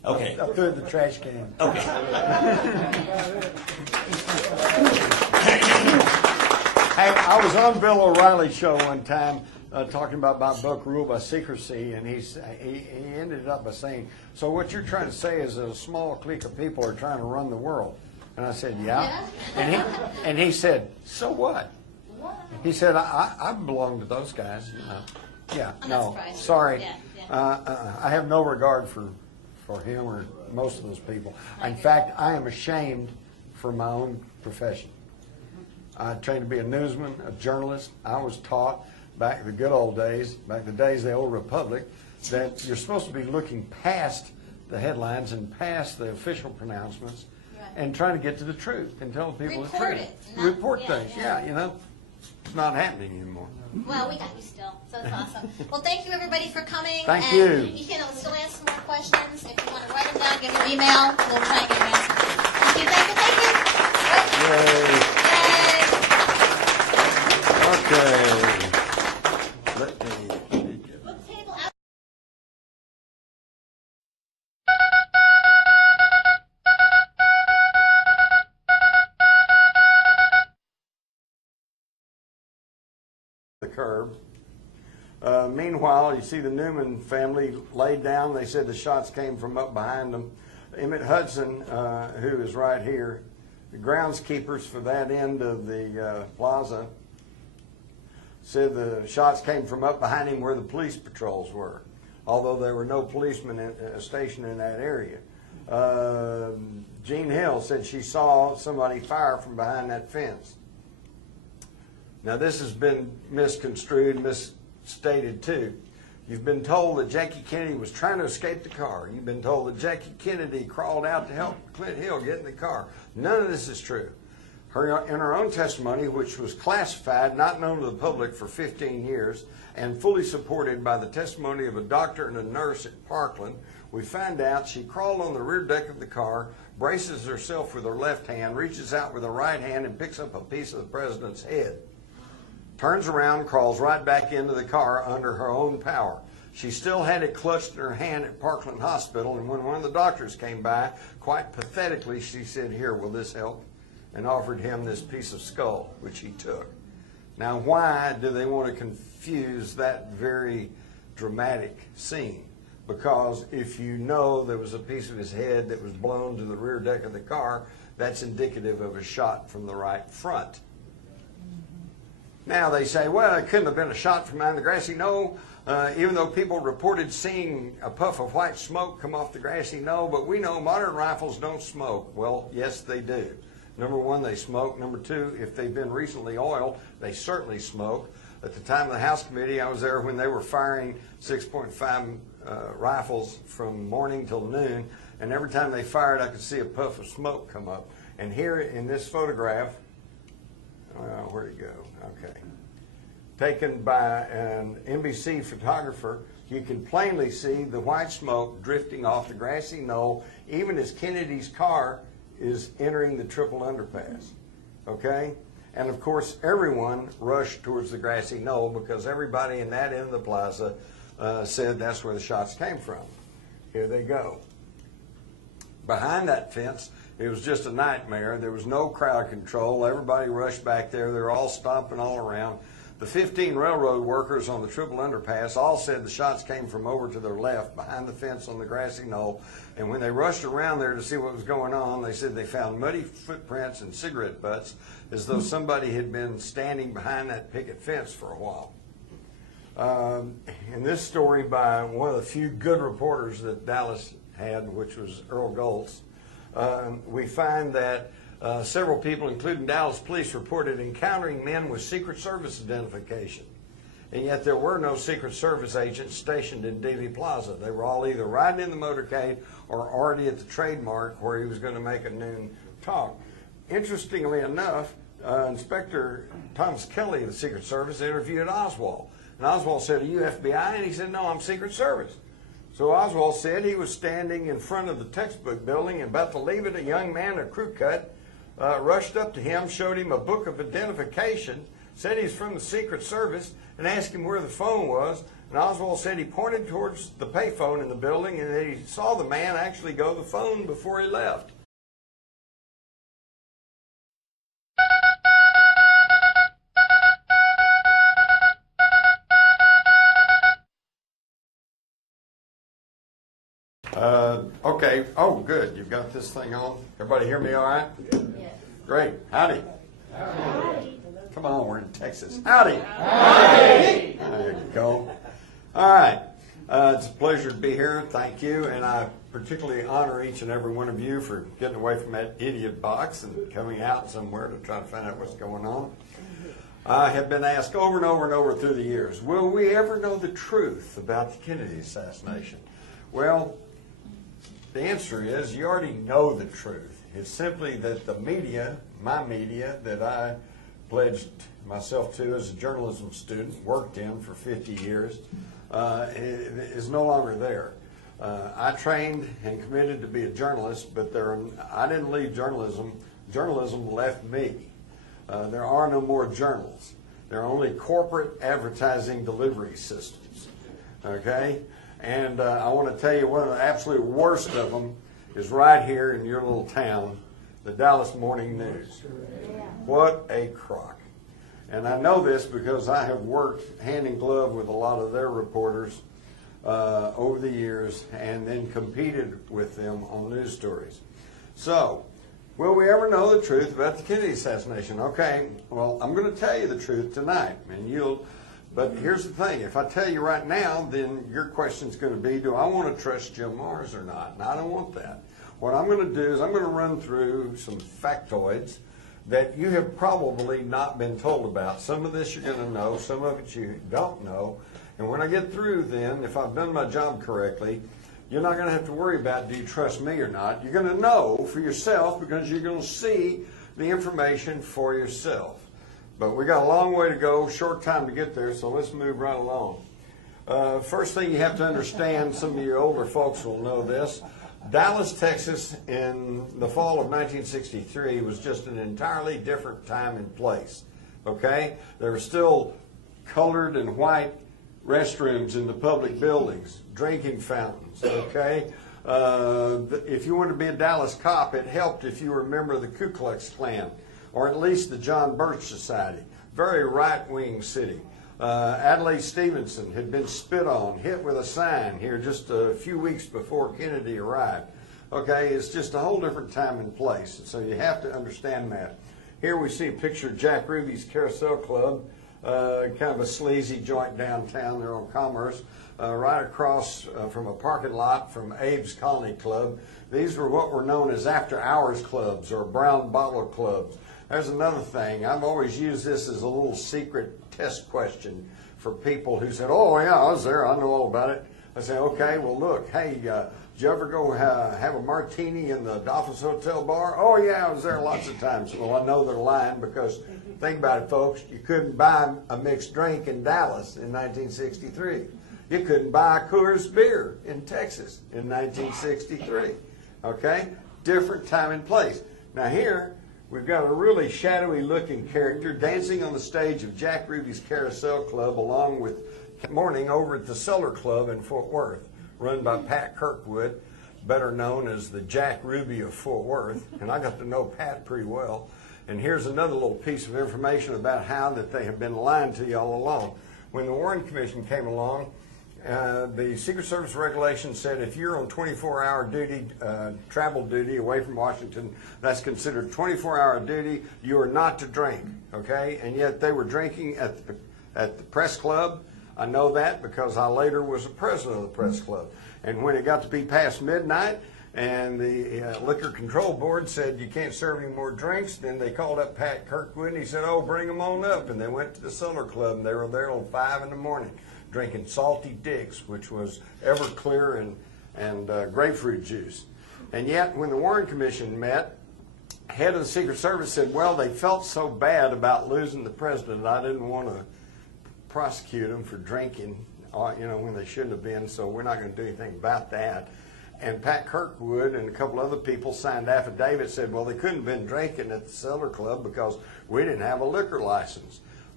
Okay. I threw it in the trash can. Okay. Hey, I was on Bill O'Reilly's show one time talking about my book, Rule by Secrecy, and he ended up by saying, so what you're trying to say is that a small clique of people are trying to run the world. And I said, yeah. And he said, so what? He said, I belong to those guys. Yeah, no, sorry. I have no regard for him or most of those people. In fact, I am ashamed for my own profession. I trained to be a newsman, a journalist. I was taught back in the good old days, back in the days of the old republic, that you're supposed to be looking past the headlines and past the official pronouncements and trying to get to the truth and tell people the truth. Report things, you know. It's not happening anymore. Well, we got you still, so it's awesome. Well, thank you everybody for coming. Thank and you. You can still ask some more questions. If you want to write them down, give an email. We'll try and get an answer. Thank you, thank you, thank you. Yay. Okay. Let me. Book table out. The curb. Meanwhile, you see the Newman family laid down. They said the shots came from up behind them. Emmett Hudson, who is right here, the groundskeepers for that end of the plaza, said the shots came from up behind him where the police patrols were, although there were no policemen stationed in that area. Jean Hill said she saw somebody fire from behind that fence. Now, this has been misconstrued, misstated too. You've been told that Jackie Kennedy was trying to escape the car. You've been told that Jackie Kennedy crawled out to help Clint Hill get in the car. None of this is true. In her own testimony, which was classified, not known to the public for 15 years, and fully supported by the testimony of a doctor and a nurse at Parkland, we find out she crawled on the rear deck of the car, braces herself with her left hand, reaches out with her right hand, and picks up a piece of the president's head. Turns around, crawls right back into the car under her own power. She still had it clutched in her hand at Parkland Hospital, and when one of the doctors came by, quite pathetically, she said, "Here, will this help?" and offered him this piece of skull, which he took. Now, why do they want to confuse that very dramatic scene? Because if you know there was a piece of his head that was blown to the rear deck of the car, that's indicative of a shot from the right front. Now they say, well, it couldn't have been a shot from behind the grassy knoll, even though people reported seeing a puff of white smoke come off the grassy knoll, but we know modern rifles don't smoke. Well, yes, they do. Number one, they smoke. Number two, if they've been recently oiled, they certainly smoke. At the time of the House Committee, I was there when they were firing 6.5 rifles from morning till noon, and every time they fired, I could see a puff of smoke come up. And here in this photograph, where'd it go? Okay. Taken by an NBC photographer, you can plainly see the white smoke drifting off the grassy knoll, even as Kennedy's car is entering the triple underpass. Okay? And of course, everyone rushed towards the grassy knoll because everybody in that end of the plaza said that's where the shots came from. Here they go. Behind that fence, it was just a nightmare. There was no crowd control. Everybody rushed back there. They were all stomping all around. The 15 railroad workers on the triple underpass all said the shots came from over to their left, behind the fence on the grassy knoll. And when they rushed around there to see what was going on, they said they found muddy footprints and cigarette butts, as though somebody had been standing behind that picket fence for a while. In this story by one of the few good reporters that Dallas had, which was Earl Goltz, we find that several people, including Dallas police, reported encountering men with Secret Service identification. And yet there were no Secret Service agents stationed in Dealey Plaza. They were all either riding in the motorcade or already at the trademark where he was going to make a noon talk. Interestingly enough, Inspector Thomas Kelly of the Secret Service interviewed Oswald. And Oswald said, "Are you FBI?" And he said, "No, I'm Secret Service." So Oswald said he was standing in front of the textbook building and about to leave it. A young man in a crew cut rushed up to him, showed him a book of identification, said he's from the Secret Service, and asked him where the phone was. And Oswald said he pointed towards the payphone in the building, and that he saw the man actually go to the phone before he left. Okay. Oh, good. You've got this thing on. Everybody hear me all right? Yes. Great. Howdy. Howdy. Come on, we're in Texas. Howdy. Howdy. There you go. All right. It's a pleasure to be here. Thank you. And I particularly honor each and every one of you for getting away from that idiot box and coming out somewhere to try to find out what's going on. I have been asked over and over and over through the years, will we ever know the truth about the Kennedy assassination? Well, the answer is you already know the truth. It's simply that the media, my media, that I pledged myself to as a journalism student, worked in for 50 years, is no longer there. I trained and committed to be a journalist, but I didn't leave journalism. Journalism left me. There are no more journals. There are only corporate advertising delivery systems. Okay? And I want to tell you one of the absolute worst of them is right here in your little town, the Dallas Morning News. What a crock. And I know this because I have worked hand in glove with a lot of their reporters over the years and then competed with them on news stories. So, will we ever know the truth about the Kennedy assassination? Okay, well, I'm going to tell you the truth tonight, and but here's the thing. If I tell you right now, then your question's going to be, do I want to trust Jim Mars or not? And I don't want that. What I'm going to do is I'm going to run through some factoids that you have probably not been told about. Some of this you're going to know, some of it you don't know. And when I get through then, if I've done my job correctly, you're not going to have to worry about, do you trust me or not? You're going to know for yourself because you're going to see the information for yourself. But we got a long way to go, short time to get there, so let's move right along. First thing you have to understand, some of you older folks will know this, Dallas, Texas in the fall of 1963 was just an entirely different time and place, okay? There were still colored and white restrooms in the public buildings, drinking fountains, okay? If you wanted to be a Dallas cop, it helped if you were a member of the Ku Klux Klan, or at least the John Birch Society. Very right-wing city. Adlai Stevenson had been spit on, hit with a sign here just a few weeks before Kennedy arrived. Okay, it's just a whole different time and place, so you have to understand that. Here we see a picture of Jack Ruby's Carousel Club, kind of a sleazy joint downtown there on Commerce, right across from a parking lot from Abe's Colony Club. These were what were known as after-hours clubs or brown bottle clubs. There's another thing. I've always used this as a little secret test question for people who said, oh, yeah, I was there. I know all about it. I say, okay, well, look, hey, did you ever go have a martini in the Dolphins Hotel bar? Oh, yeah, I was there lots of times. Well, I know they're lying because, think about it, folks, you couldn't buy a mixed drink in Dallas in 1963. You couldn't buy a Coors beer in Texas in 1963. Okay? Different time and place. Now here, we've got a really shadowy looking character dancing on the stage of Jack Ruby's Carousel Club along with morning over at the Cellar Club in Fort Worth, run by Pat Kirkwood, better known as the Jack Ruby of Fort Worth. And I got to know Pat pretty well. And here's another little piece of information about how that they have been lying to you all along. When the Warren Commission came along, the Secret Service regulations said if you're on 24-hour duty, travel duty away from Washington, that's considered 24-hour duty. You are not to drink, okay? And yet they were drinking at the press club. I know that because I later was a president of the press club. And when it got to be past midnight and the Liquor Control Board said you can't serve any more drinks, then they called up Pat Kirkwood and he said, oh, bring them on up. And they went to the Cellar Club and they were there till 5 in the morning. Drinking Salty Dicks, which was Everclear and grapefruit juice. And yet, when the Warren Commission met, head of the Secret Service said, well, they felt so bad about losing the president, I didn't want to prosecute them for drinking, when they shouldn't have been, so we're not going to do anything about that. And Pat Kirkwood and a couple other people signed affidavits, said, well, they couldn't have been drinking at the Cellar Club because we didn't have a liquor license.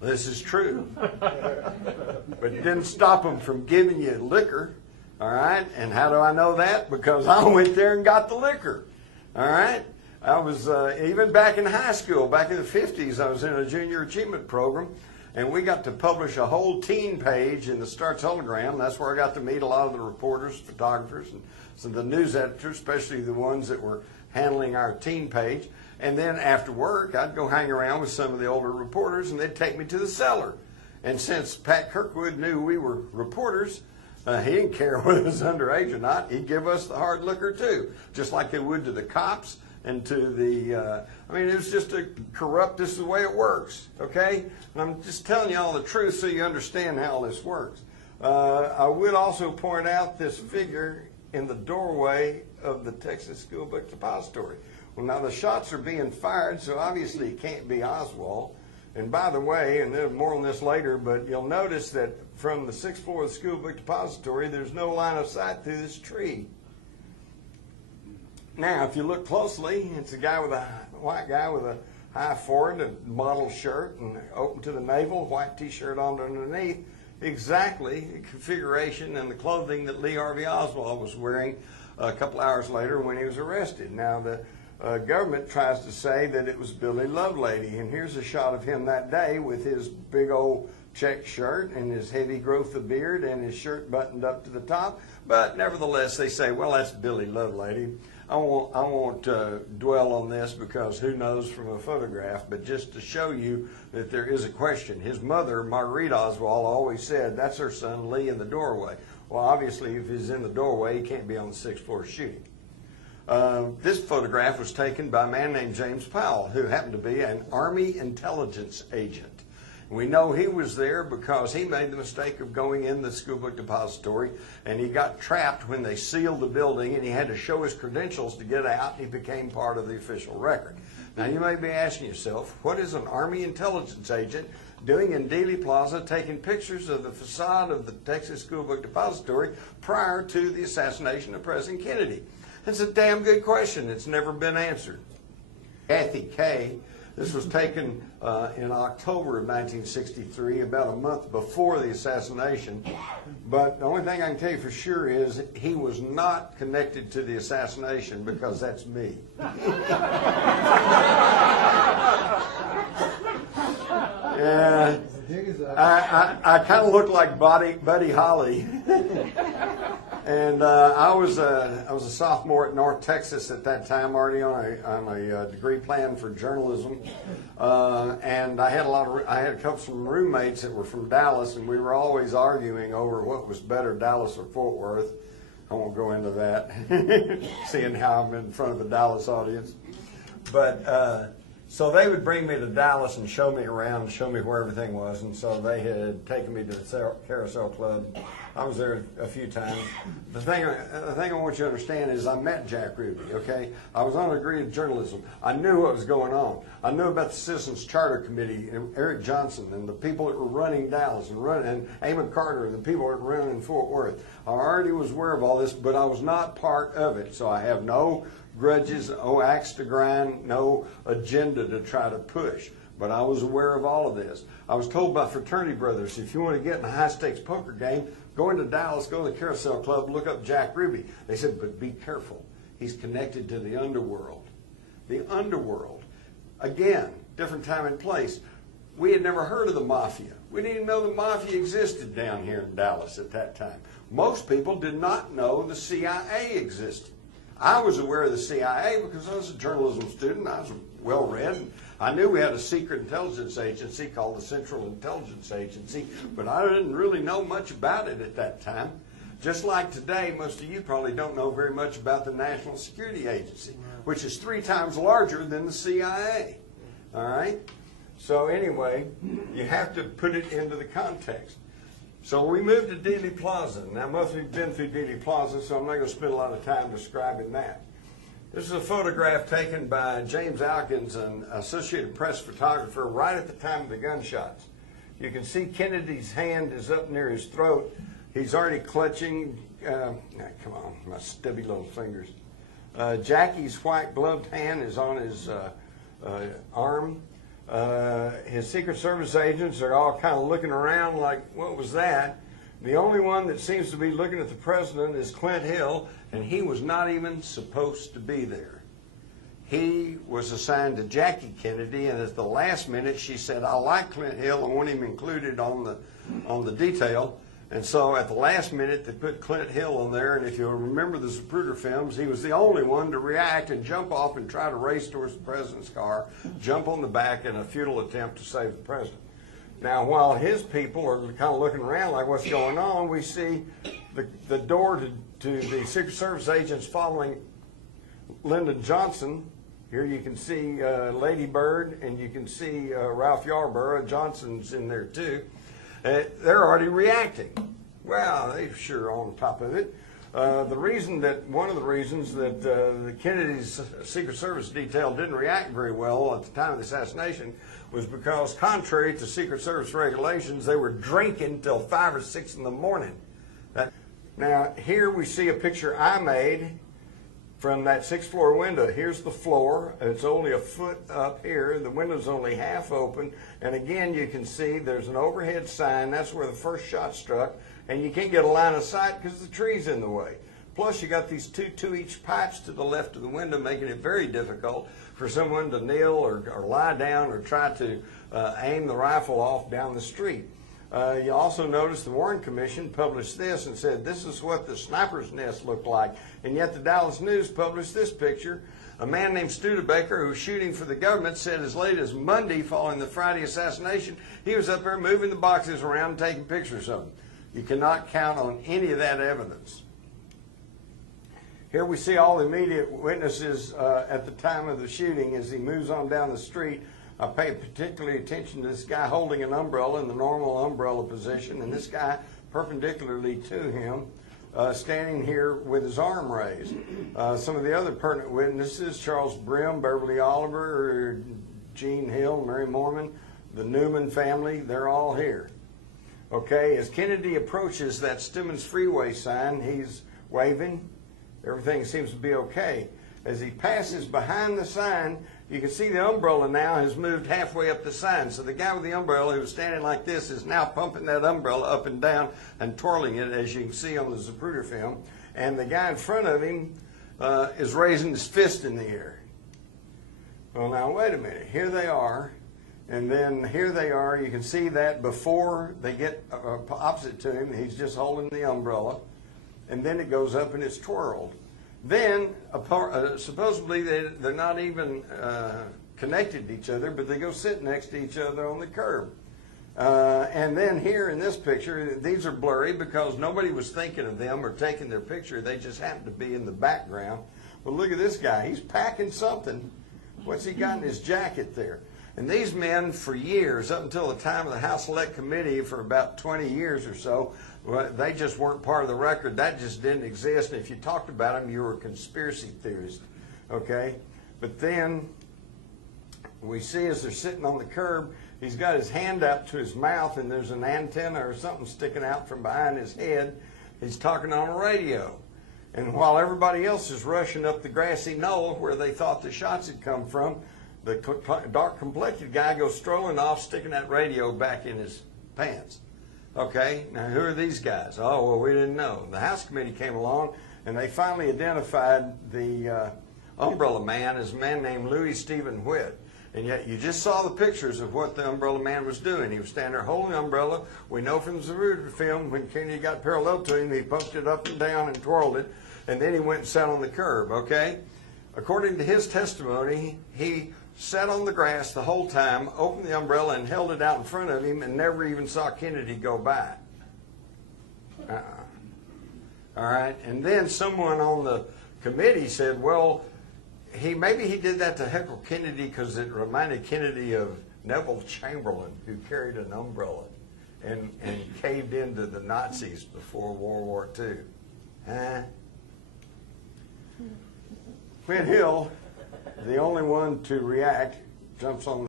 This is true. But it didn't stop them from giving you liquor. All right? And how do I know that? Because I went there and got the liquor. All right? I was, even back in high school, back in the 50s, I was in a junior achievement program, and we got to publish a whole teen page in the Star Telegram. That's where I got to meet a lot of the reporters, photographers, and some of the news editors, especially the ones that were handling our teen page. And then after work, I'd go hang around with some of the older reporters, and they'd take me to the cellar. And since Pat Kirkwood knew we were reporters, he didn't care whether it was underage or not. He'd give us the hard liquor too, just like they would to the cops and to the, I mean, it was just a corrupt, this is the way it works, okay? And I'm just telling you all the truth so you understand how this works. I would also point out this figure in the doorway of the Texas School Book Depository. Well, now the shots are being fired, so obviously it can't be Oswald. And by the way, and there's more on this later, but you'll notice that from the 6th floor of the School Book Depository, there's no line of sight through this tree. Now, if you look closely, it's a guy with a white guy with a high forehead, a model shirt, and open to the navel, white T-shirt on underneath. Exactly the configuration and the clothing that Lee Harvey Oswald was wearing a couple hours later when he was arrested. Now, the government tries to say that it was Billy Lovelady, and here's a shot of him that day with his big old check shirt and his heavy growth of beard and his shirt buttoned up to the top. But nevertheless, they say, well, that's Billy Lovelady. I won't dwell on this because who knows from a photograph, but just to show you that there is a question. His mother, Marguerite Oswald, always said, that's her son Lee in the doorway. Well, obviously, if he's in the doorway, he can't be on the 6th floor shooting. This photograph was taken by a man named James Powell, who happened to be an Army intelligence agent. We know he was there because he made the mistake of going in the School Book Depository, and he got trapped when they sealed the building, and he had to show his credentials to get out, and he became part of the official record. Now, you may be asking yourself, what is an Army intelligence agent doing in Dealey Plaza taking pictures of the facade of the Texas School Book Depository prior to the assassination of President Kennedy? It's a damn good question. It's never been answered. Kathy Kay. This was taken in October of 1963, about a month before the assassination. But the only thing I can tell you for sure is he was not connected to the assassination because that's me. Yeah, I kind of look like Buddy Holly. And I was a sophomore at North Texas at that time, already on a degree plan for journalism, and I had a couple of roommates that were from Dallas, and we were always arguing over what was better, Dallas or Fort Worth. I won't go into that, seeing how I'm in front of a Dallas audience, but. So they would bring me to Dallas and show me around, show me where everything was, and so they had taken me to the Carousel Club. I was there a few times. The thing I want you to understand is I met Jack Ruby, okay? I was on a degree of journalism. I knew what was going on. I knew about the Citizens Charter Committee and Eric Johnson and the people that were running Dallas and Amon Carter and the people that were running Fort Worth. I already was aware of all this, but I was not part of it, so I have no grudges, no axe to grind, no agenda to try to push. But I was aware of all of this. I was told by fraternity brothers, if you want to get in a high-stakes poker game, go into Dallas, go to the Carousel Club, look up Jack Ruby. They said, but be careful. He's connected to the underworld. The underworld. Again, different time and place. We had never heard of the mafia. We didn't even know the mafia existed down here in Dallas at that time. Most people did not know the CIA existed. I was aware of the CIA because I was a journalism student. I was well-read. I knew we had a secret intelligence agency called the Central Intelligence Agency, but I didn't really know much about it at that time. Just like today, most of you probably don't know very much about the National Security Agency, which is 3 times larger than the CIA. All right? So anyway, you have to put it into the context. So we moved to Dealey Plaza. Now, most of you have been through Dealey Plaza, so I'm not going to spend a lot of time describing that. This is a photograph taken by James Alkins, an Associated Press photographer, right at the time of the gunshots. You can see Kennedy's hand is up near his throat. He's already clutching, come on, my stubby little fingers. Jackie's white gloved hand is on his arm. His Secret Service agents are all kind of looking around like, what was that? The only one that seems to be looking at the president is Clint Hill, and he was not even supposed to be there. He was assigned to Jackie Kennedy, and at the last minute she said, I like Clint Hill, I want him included on the detail. And so at the last minute they put Clint Hill on there, and if you'll remember the Zapruder films, he was the only one to react and jump off and try to race towards the president's car, jump on the back in a futile attempt to save the president. Now, while his people are kind of looking around like what's going on, we see the door to the Secret Service agents following Lyndon Johnson. Here you can see Lady Bird, and you can see Ralph Yarborough. Johnson's in there too. They're already reacting. Well, they're sure on top of it. One of the reasons that the Kennedy's Secret Service detail didn't react very well at the time of the assassination was because, contrary to Secret Service regulations, they were drinking till 5 or 6 in the morning. Now, here we see a picture I made from that 6th floor window. Here's the floor. It's only a foot up here. The window's only half open. And again, you can see there's an overhead sign. That's where the first shot struck. And you can't get a line of sight because the tree's in the way. Plus, you got these two-inch pipes to the left of the window, making it very difficult for someone to kneel or lie down or try to aim the rifle off down the street. You also notice the Warren Commission published this and said this is what the sniper's nest looked like. And yet the Dallas News published this picture. A man named Studebaker, who was shooting for the government, said as late as Monday following the Friday assassination, he was up there moving the boxes around and taking pictures of them. You cannot count on any of that evidence. Here we see all the immediate witnesses at the time of the shooting as he moves on down the street. I pay particularly attention to this guy holding an umbrella in the normal umbrella position, and this guy perpendicularly to him standing here with his arm raised. Some of the other pertinent witnesses, Charles Brim, Beverly Oliver, Gene Hill, Mary Mormon, the Newman family, they're all here. Okay, as Kennedy approaches that Stemmons Freeway sign, he's waving. Everything seems to be okay. As he passes behind the sign, you can see the umbrella now has moved halfway up the sign. So the guy with the umbrella who was standing like this is now pumping that umbrella up and down and twirling it, as you can see on the Zapruder film. And the guy in front of him is raising his fist in the air. Well, now, wait a minute. Here they are. And then here they are. You can see that before they get opposite to him, he's just holding the umbrella. And then it goes up and it's twirled. Then, supposedly, they're not even connected to each other, but they go sit next to each other on the curb. And then here in this picture, these are blurry because nobody was thinking of them or taking their picture. They just happened to be in the background. But look at this guy. He's packing something. What's he got in his jacket there? And these men, for years, up until the time of the House Select Committee, for about 20 years or so, well, they just weren't part of the record. That just didn't exist. And if you talked about them, you were a conspiracy theorist. Okay? But then we see as they're sitting on the curb, he's got his hand up to his mouth, and there's an antenna or something sticking out from behind his head. He's talking on a radio. And while everybody else is rushing up the grassy knoll where they thought the shots had come from, the dark-complected guy goes strolling off, sticking that radio back in his pants. Okay, now who are these guys? Oh, well, we didn't know. The House Committee came along, and they finally identified the umbrella man as a man named Louis Stephen Whitt. And yet you just saw the pictures of what the umbrella man was doing. He was standing there holding the umbrella. We know from the Zapruder film, when Kennedy got parallel to him, he pumped it up and down and twirled it, and then he went and sat on the curb, okay? According to his testimony, he sat on the grass the whole time, opened the umbrella and held it out in front of him and never even saw Kennedy go by. All right, and then someone on the committee said, well, maybe he did that to heckle Kennedy because it reminded Kennedy of Neville Chamberlain, who carried an umbrella and caved into the Nazis before World War II. Huh? Clint Hill, the only one to react, jumps on